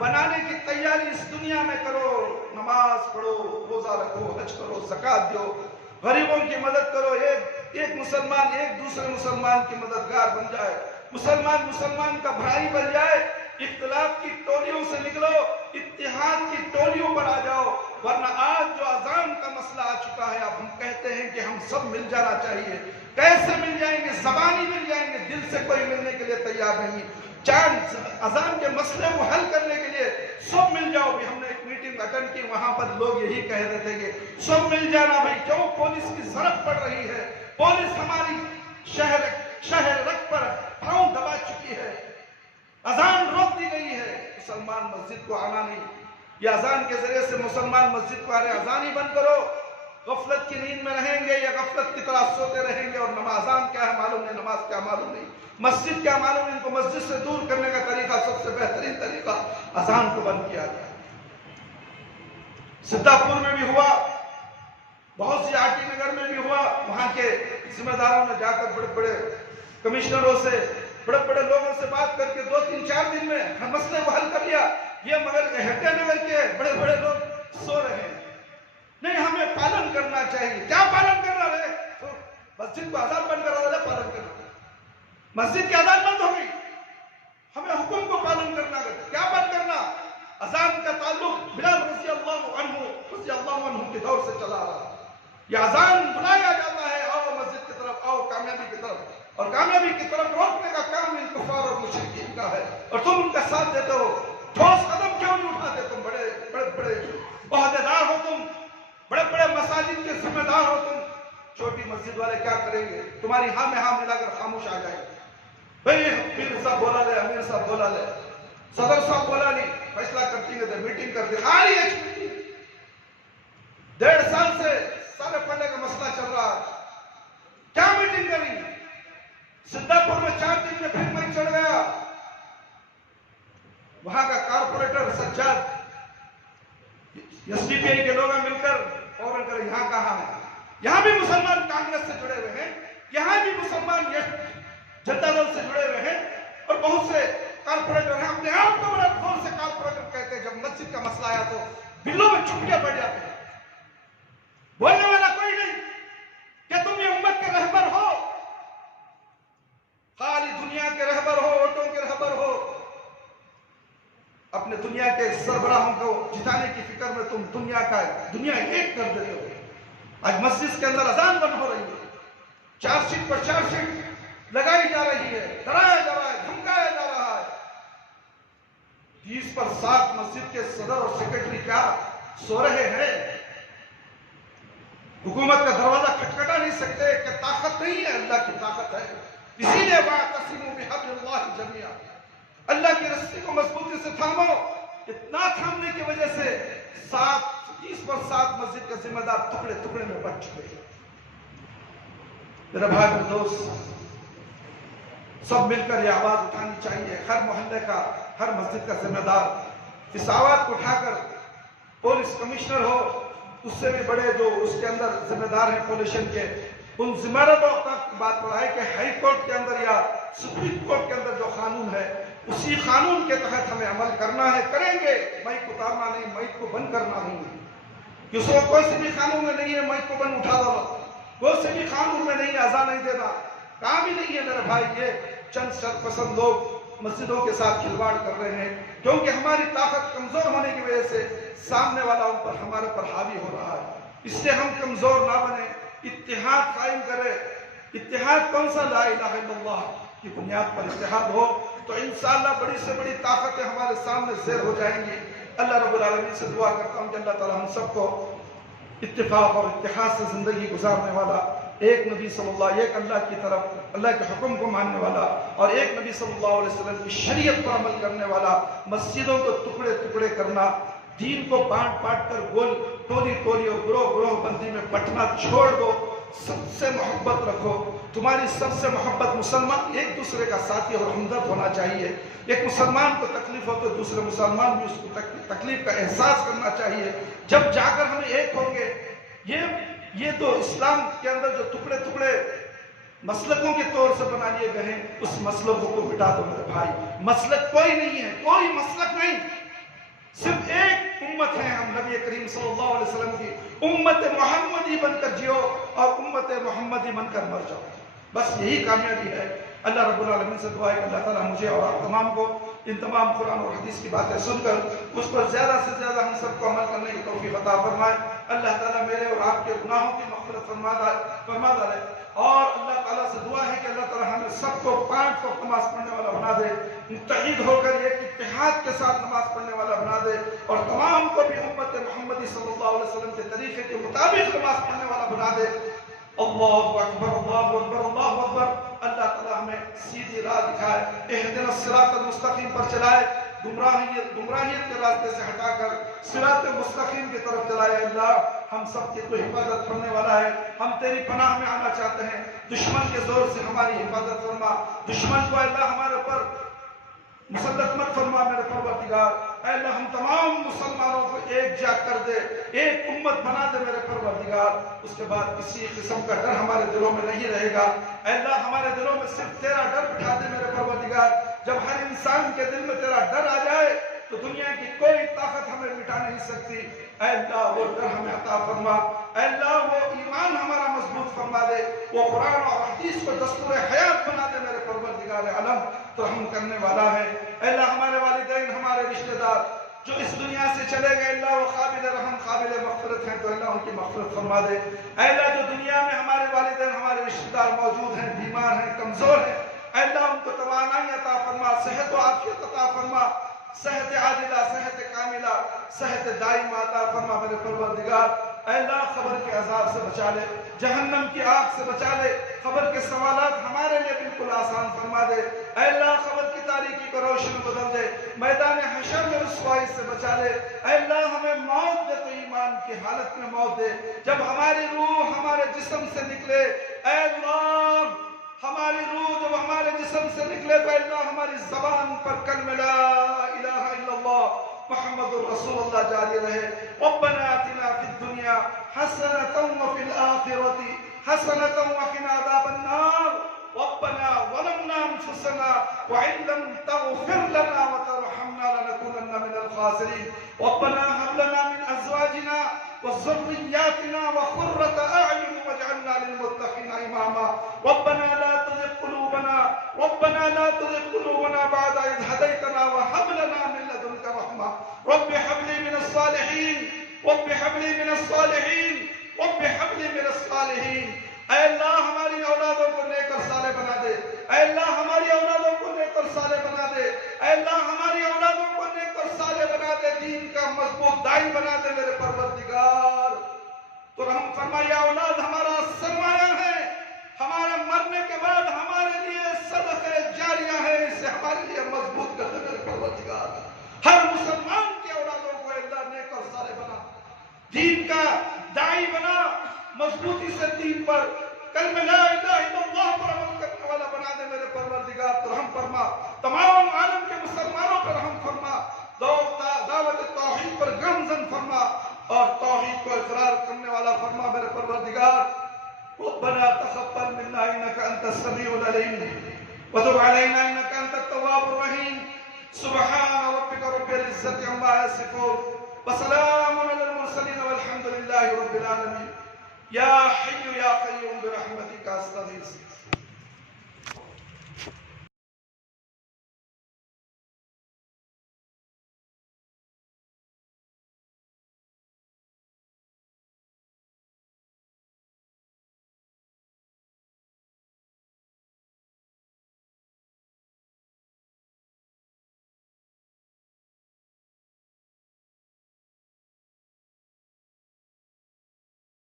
بنانے کی تیاری اس دنیا میں کرو، نماز پڑھو، روزہ رکھو، حج کرو، زکوٰۃ دو، غریبوں کی مدد کرو، ایک مسلمان ایک دوسرے مسلمان کی مددگار بن جائے، مسلمان کا بھائی بن جائے، اختلاف کی ٹولیوں سے نکلو، اتحاد کی ٹولیوں پر آ جاؤ، ورنہ آج جو اذان کا مسئلہ آ چکا ہے، اب ہم کہتے ہیں کہ ہم سب مل جانا چاہیے۔ کیسے مل جائیں گے؟ زبانی مل جائیں گے، دل سے کوئی ملنے کے لیے تیار نہیں۔ چاند اذان کے مسئلے کو حل کرنے کے لیے سب مل جاؤ۔ بھی ہم نے ایک میٹنگ اٹینڈ کی، وہاں پر لوگ یہی کہہ رہے تھے کہ سب مل جانا بھائی، کیوں پولیس کی ضرورت پڑ رہی ہے، پولیس ہماری شہر رگ پر پاؤں دبا چکی ہے، اذان روک دی گئی ہے، مسلمان مسجد کو آنا نہیں۔ یہ اذان کے ذریعے سے مسلمان مسجد کو آنے، اذان ہی بند کرو، غفلت کی نیند میں رہیں گے یا غفلت کی طرح سوتے رہیں گے، اور اذان کیا ہے معلوم نہیں، نماز کیا معلوم نہیں، مسجد کیا معلوم نہیں۔ ان کو مسجد سے دور کرنے کا طریقہ، سب سے بہترین طریقہ اذان کو بند کیا گیا۔ سدھاپور میں بھی ہوا، بہت سی آٹی نگر میں بھی ہوا، وہاں کے ذمہ داروں نے جا کر بڑے بڑے کمشنروں سے، بڑے بڑے لوگوں سے بات کر کے 2-3-4 دن میں ہم مسئلے کو حل کر لیا۔ یہ مگر ہٹے نگر کے بڑے بڑے لوگ سو رہے ہیں۔ نہیں، ہمیں پالن کرنا چاہیے۔ کیا پالن کرنا ہے؟ مسجد کو اذان بند کرا دے، پالن کرنا۔ مسجد کی اذان بند ہو گئی، ہمیں حکم کو پالن کرنا ہے۔ کیا بند کرنا؟ اذان کا تعلق بلال رضی اللہ عنہ کے دور سے چلا رہا۔ یہ اذان بلایا جاتا ہے، آؤ مسجد کی طرف، آؤ کامیابی کی طرف، اور کامیابی کی طرف روکنے کا کام ان کفار اور مشرکین کا ہے، اور تم ان کا ساتھ دیتے ہو۔ ٹھوس قدم کیوں نہیں اٹھاتے؟ تم بڑے عہدیدار ہو، تم بڑے بڑے مساجد کے ذمہ دار ہو، تم چھوٹی مسجد والے کیا کریں گے؟ تمہاری ہاں میں ہاں ملا کر خاموش آ جائیں گے۔ بھئی پیر صاحب بولا لے، امیر صاحب بولا لے، صدر صاحب بولا نہیں، فیصلہ کرتی ہے، میٹنگ کرتی، خالی ایک میٹنگ۔ 1.5 سال سے سارے پڑھنے کا مسئلہ چل رہا ہے، کیا میٹنگ کریں؟ سدھاپور میں 4 دن میں پھر میں چڑھ گیا، وہاں کا corporator Sajjad, S D P I کے لوگ مل کر فوراً کرے، یہاں کہاں ہے؟ یہاں بھی مسلمان کانگریس سے جڑے ہوئے ہیں، یہاں بھی مسلمان جنتا دل سے جڑے ہوئے ہیں، اور بہت سے کارپوریٹر ہیں، اپنے آپ کو بڑا زور سے کارپوریٹر کہتے ہیں۔ جب مسجد کا مسئلہ آیا تو بلوں میں چھپکے پڑ جاتے ہیں، بولنے والا کوئی نہیں کہ تم یہ امت کے رہبر ہو، خالی دنیا کے رہبر ہو، ووٹوں کے رہبر ہو، اپنے دنیا کے سربراہوں کو جتانے کی فکر میں تم دنیا ایک کر دیتے ہو۔ آج مسجد کے اندر اذان بند ہو رہی ہے، چارج شیٹ پر چارج شیٹ لگائی جا رہی ہے، ڈرایا جا رہا ہے، دھمکایا جا رہا ہے۔ 30 پر 7 مسجد کے صدر اور سیکرٹری کیا سو رہے ہیں؟ حکومت کا دروازہ کھٹکھٹا نہیں سکتے کہ طاقت نہیں ہے؟ اللہ کی طاقت ہے۔ اسی لیے وَاعْتَصِمُوا بِحَبْلِ اللَّهِ جَمِيعًا، اللہ کی رسی کو مضبوطی سے تھامو۔ اتنا تھامنے کی وجہ سے 30 پر 7 مسجد کا ذمہ دار ٹکڑے ٹکڑے میں بچ چکے ہیں۔ میرا بھائی اور دوست، سب مل کر یہ آواز اٹھانی چاہیے، ہر محلے کا، ہر مسجد کا ذمہ دار اس آواز کو اٹھا کر، پولیس کمشنر ہو، اس سے بھی بڑے جو اس کے اندر ذمہ دار ہیں پولیشن کے، ان ذمہ داروں تک بات پڑھائے کہ ہائی کورٹ کے اندر یا سپریم کورٹ کے اندر جو قانون ہے، اسی قانون کے تحت ہمیں عمل کرنا ہے، کریں گے۔ مائک اتارنا نہیں، مائک کو بند کرنا نہیں، کسی کو کوئی سے بھی قانون میں نہیں ہے مائک کو بند اٹھا دو، کوئی سے بھی قانون میں نہیں ہے اذان نہیں دینا، کام ہی نہیں ہے میرے بھائی۔ یہ چند سرپسند لوگ مسجدوں کے ساتھ کھلواڑ کر رہے ہیں، کیونکہ ہماری طاقت کمزور ہونے کی وجہ سے سامنے والا اوپر ہمارے پر حاوی ہو رہا ہے۔ اس سے ہم کمزور نہ بنے، اتحاد قائم کرے۔ اتحاد کون سا؟ لا الہ الا اللہ کی بنیاد پر اتحاد ہو تو انشاءاللہ بڑی سے بڑی طاقتیں ہمارے سامنے زیر ہو جائیں گی۔ اللہ رب العالمین سے دعا کرتا ہوں کہ اللہ تعالی ہم سب کو اتفاق اور اتحاد سے زندگی گزارنے والا، ایک نبی صلی اللہ، ایک اللہ کی طرف، اللہ کے حکم کو ماننے والا، اور ایک نبی صلی اللہ علیہ وسلم کی شریعت پر عمل کرنے والا، مسجدوں کو ٹکڑے ٹکڑے کرنا، دین کو بانٹ بانٹ کر گول ٹولی ٹولی اور گروہ گروہ بندی میں بٹنا چھوڑ دو، سب سے محبت رکھو۔ تمہاری سب سے محبت، مسلمان ایک دوسرے کا ساتھی اور ہمدرد ہونا چاہیے۔ ایک مسلمان کو تکلیف ہو تو دوسرے مسلمان بھی اس کو تکلیف کا احساس کرنا چاہیے۔ جب جا کر ہمیں ایک ہوں گے، یہ تو اسلام کے اندر جو ٹکڑے ٹکڑے مسلکوں کے طور سے بنا لیے گئے ہیں، اس مسلکوں کو مٹا دو میرے بھائی۔ مسلک کوئی نہیں ہے، کوئی مسلک نہیں، صرف ایک امت ہے ہم، نبی کریم صلی اللہ علیہ وسلم کی امت محمدی بن کر جیو اور امت محمدی بن کر مر جاؤ، بس یہی کامیابی ہے۔ اللہ رب العالمین سے دعا ہے کہ اللہ تعالیٰ مجھے اور آپ تمام کو ان تمام قرآن اور حدیث کی باتیں سن کر اس پر زیادہ سے زیادہ ہم سب کو عمل کرنے کی توفیق عطا فرمائے۔ اللہ تعالیٰ میرے اور آپ کے گناہوں کی مغفرت فرما دے، اور اللہ تعالیٰ سے دعا ہے کہ اللہ تعالیٰ ہمیں سب کو 5 وقت نماز پڑھنے والا بنا دے، متحد ہو کر ایک اتحاد کے ساتھ نماز پڑھنے والا بنا دے، اور تمام کو بھی امت محمدی صلی اللہ علیہ وسلم کے طریقے کے مطابق نماز پڑھنے والا بنا دے۔ اللہ اکبر اللہ اکبر اللہ اکبر۔ اللہ تعالیٰ ہمیں سیدھی راہ دکھائے، اہدنا الصراط المستقیم پر چلائے، گمراہیت کے راستے سے ہٹا کر صراط مستقیم کی طرف چلائے۔ اللہ ہم سب کی تو حفاظت کرنے والا ہے، ہم تیری پناہ میں آنا چاہتے ہیں، دشمن کے زور سے ہماری حفاظت فرما، دشمن کو اللہ ہمارے اوپر مسلط مت فرما میرے پروردگار۔ اے اللہ ہم تمام مسلمانوں کو ایک جا کر دے، ایک امت بنا دے میرے پروردگار، اس کے بعد کسی قسم کا ڈر ہمارے دلوں میں نہیں رہے گا۔ اے اللہ ہمارے دلوں میں صرف تیرا ڈر بٹھا دے میرے پروردگار۔ جب ہر انسان کے دل میں تیرا ڈر آ جائے تو دنیا کی کوئی طاقت ہمیں مٹا نہیں سکتی۔ اے اللہ وہ ڈر ہمیں عطا فرما، اے اللہ وہ ایمان ہمارا مضبوط فرما دے، وہ قرآن اور حدیث کو دستور حیات بنا دے میرے پروردگار عالم، تو رحم کرنے والا ہے۔ اے اللہ ہمارے والدین، ہمارے رشتہ دار جو اس دنیا سے چلے گئے، اللہ وہ قابل رحم قابل مغفرت ہیں، تو اللہ ان کی مغفرت فرما دے۔ اے اللہ جو دنیا میں ہمارے والدین ہمارے رشتہ دار موجود ہیں، بیمار ہیں، کمزور ہیں، اے اللہ ان کو توانائی عطا فرما، صحت و عافیت عطا فرما، صحت عادلہ، صحت کاملہ، صحت دائمہ عطا فرما میرے پروردگار۔ اے اللہ قبر کے عذاب سے بچا لے، جہنم کی آگ سے بچا لے، قبر کے سوالات ہمارے لیے بالکل آسان فرما دے۔ اے اللہ قبر کی تاریکی کو روشن بدل دے، میدان حشر میں رسوائی سے بچا لے۔ اے اللہ ہمیں موت دے تو ایمان کی حالت میں موت دے، جب ہماری روح ہمارے جسم سے نکلے، اے اللہ ہماری روح جب ہمارے جسم سے نکلے تو اللہ ہماری زبان پر کلمہ لا الہ الا اللہ محمد الرسول اللہ جاری رہے۔ ربنا آتنا فی الدنیا حسنة وفی الآخرة حسنة وقنا عذاب النار۔ ربنا ظلمنا انفسنا وإن لم تغفر لنا وترحمنا لنكونن من الخاسرين۔ ربنا هب لنا من أزواجنا وذرياتنا قرة أعين واجعلنا للمتقين إماما۔ ربنا لا تزغ قلوبنا بعد إذ هديتنا وهب لنا من لدنك رحمة۔ رب هب لي من الصالحين، رب هب لي من الصالحين، رب هب لي من الصالحين۔ اے اللہ ہماری اولادوں کو نیک اور صالح بنا دے، اے اللہ ہماری اولادوں کو نیک اور صالح بنا دے، اے اللہ ہماری اولادوں کو نیک اور صالح بنا دے، دین کا مضبوط دائی بنا دے میرے پروردگار۔ تو رحم فرما، یا اولاد ہمارا سرمایہ ہے، ہمارے مرنے کے بعد ہمارے لیے صدقہ جاریہ ہے، اسے ہمارے لیے مضبوط کر دے میرے پروردگار۔ ہر مسلمان کی اولادوں کو اللہ نیک اور صالح بنا، دین کا دائی بنا، مضبوطی سے دین پر کلمہ لا الہ الا اللہ پر عمل کرنے والا بنا دے میرے پروردگار۔ تو رحم فرما، تمام عالم کے مسلمانوں پر رحم فرما، دعوت توحید پر گامزن فرما، اور توحید کو اقرار کرنے والا فرما میرے پروردگار۔ ربنا تقبل منا انك انت السميع العليم وتب علينا انك انت التواب الرحيم۔ سبحان ربك رب العزة عما يصفون وسلام على المرسلين والحمد لله رب العالمين۔ یا حی یا قیوم برحمتک استغیث۔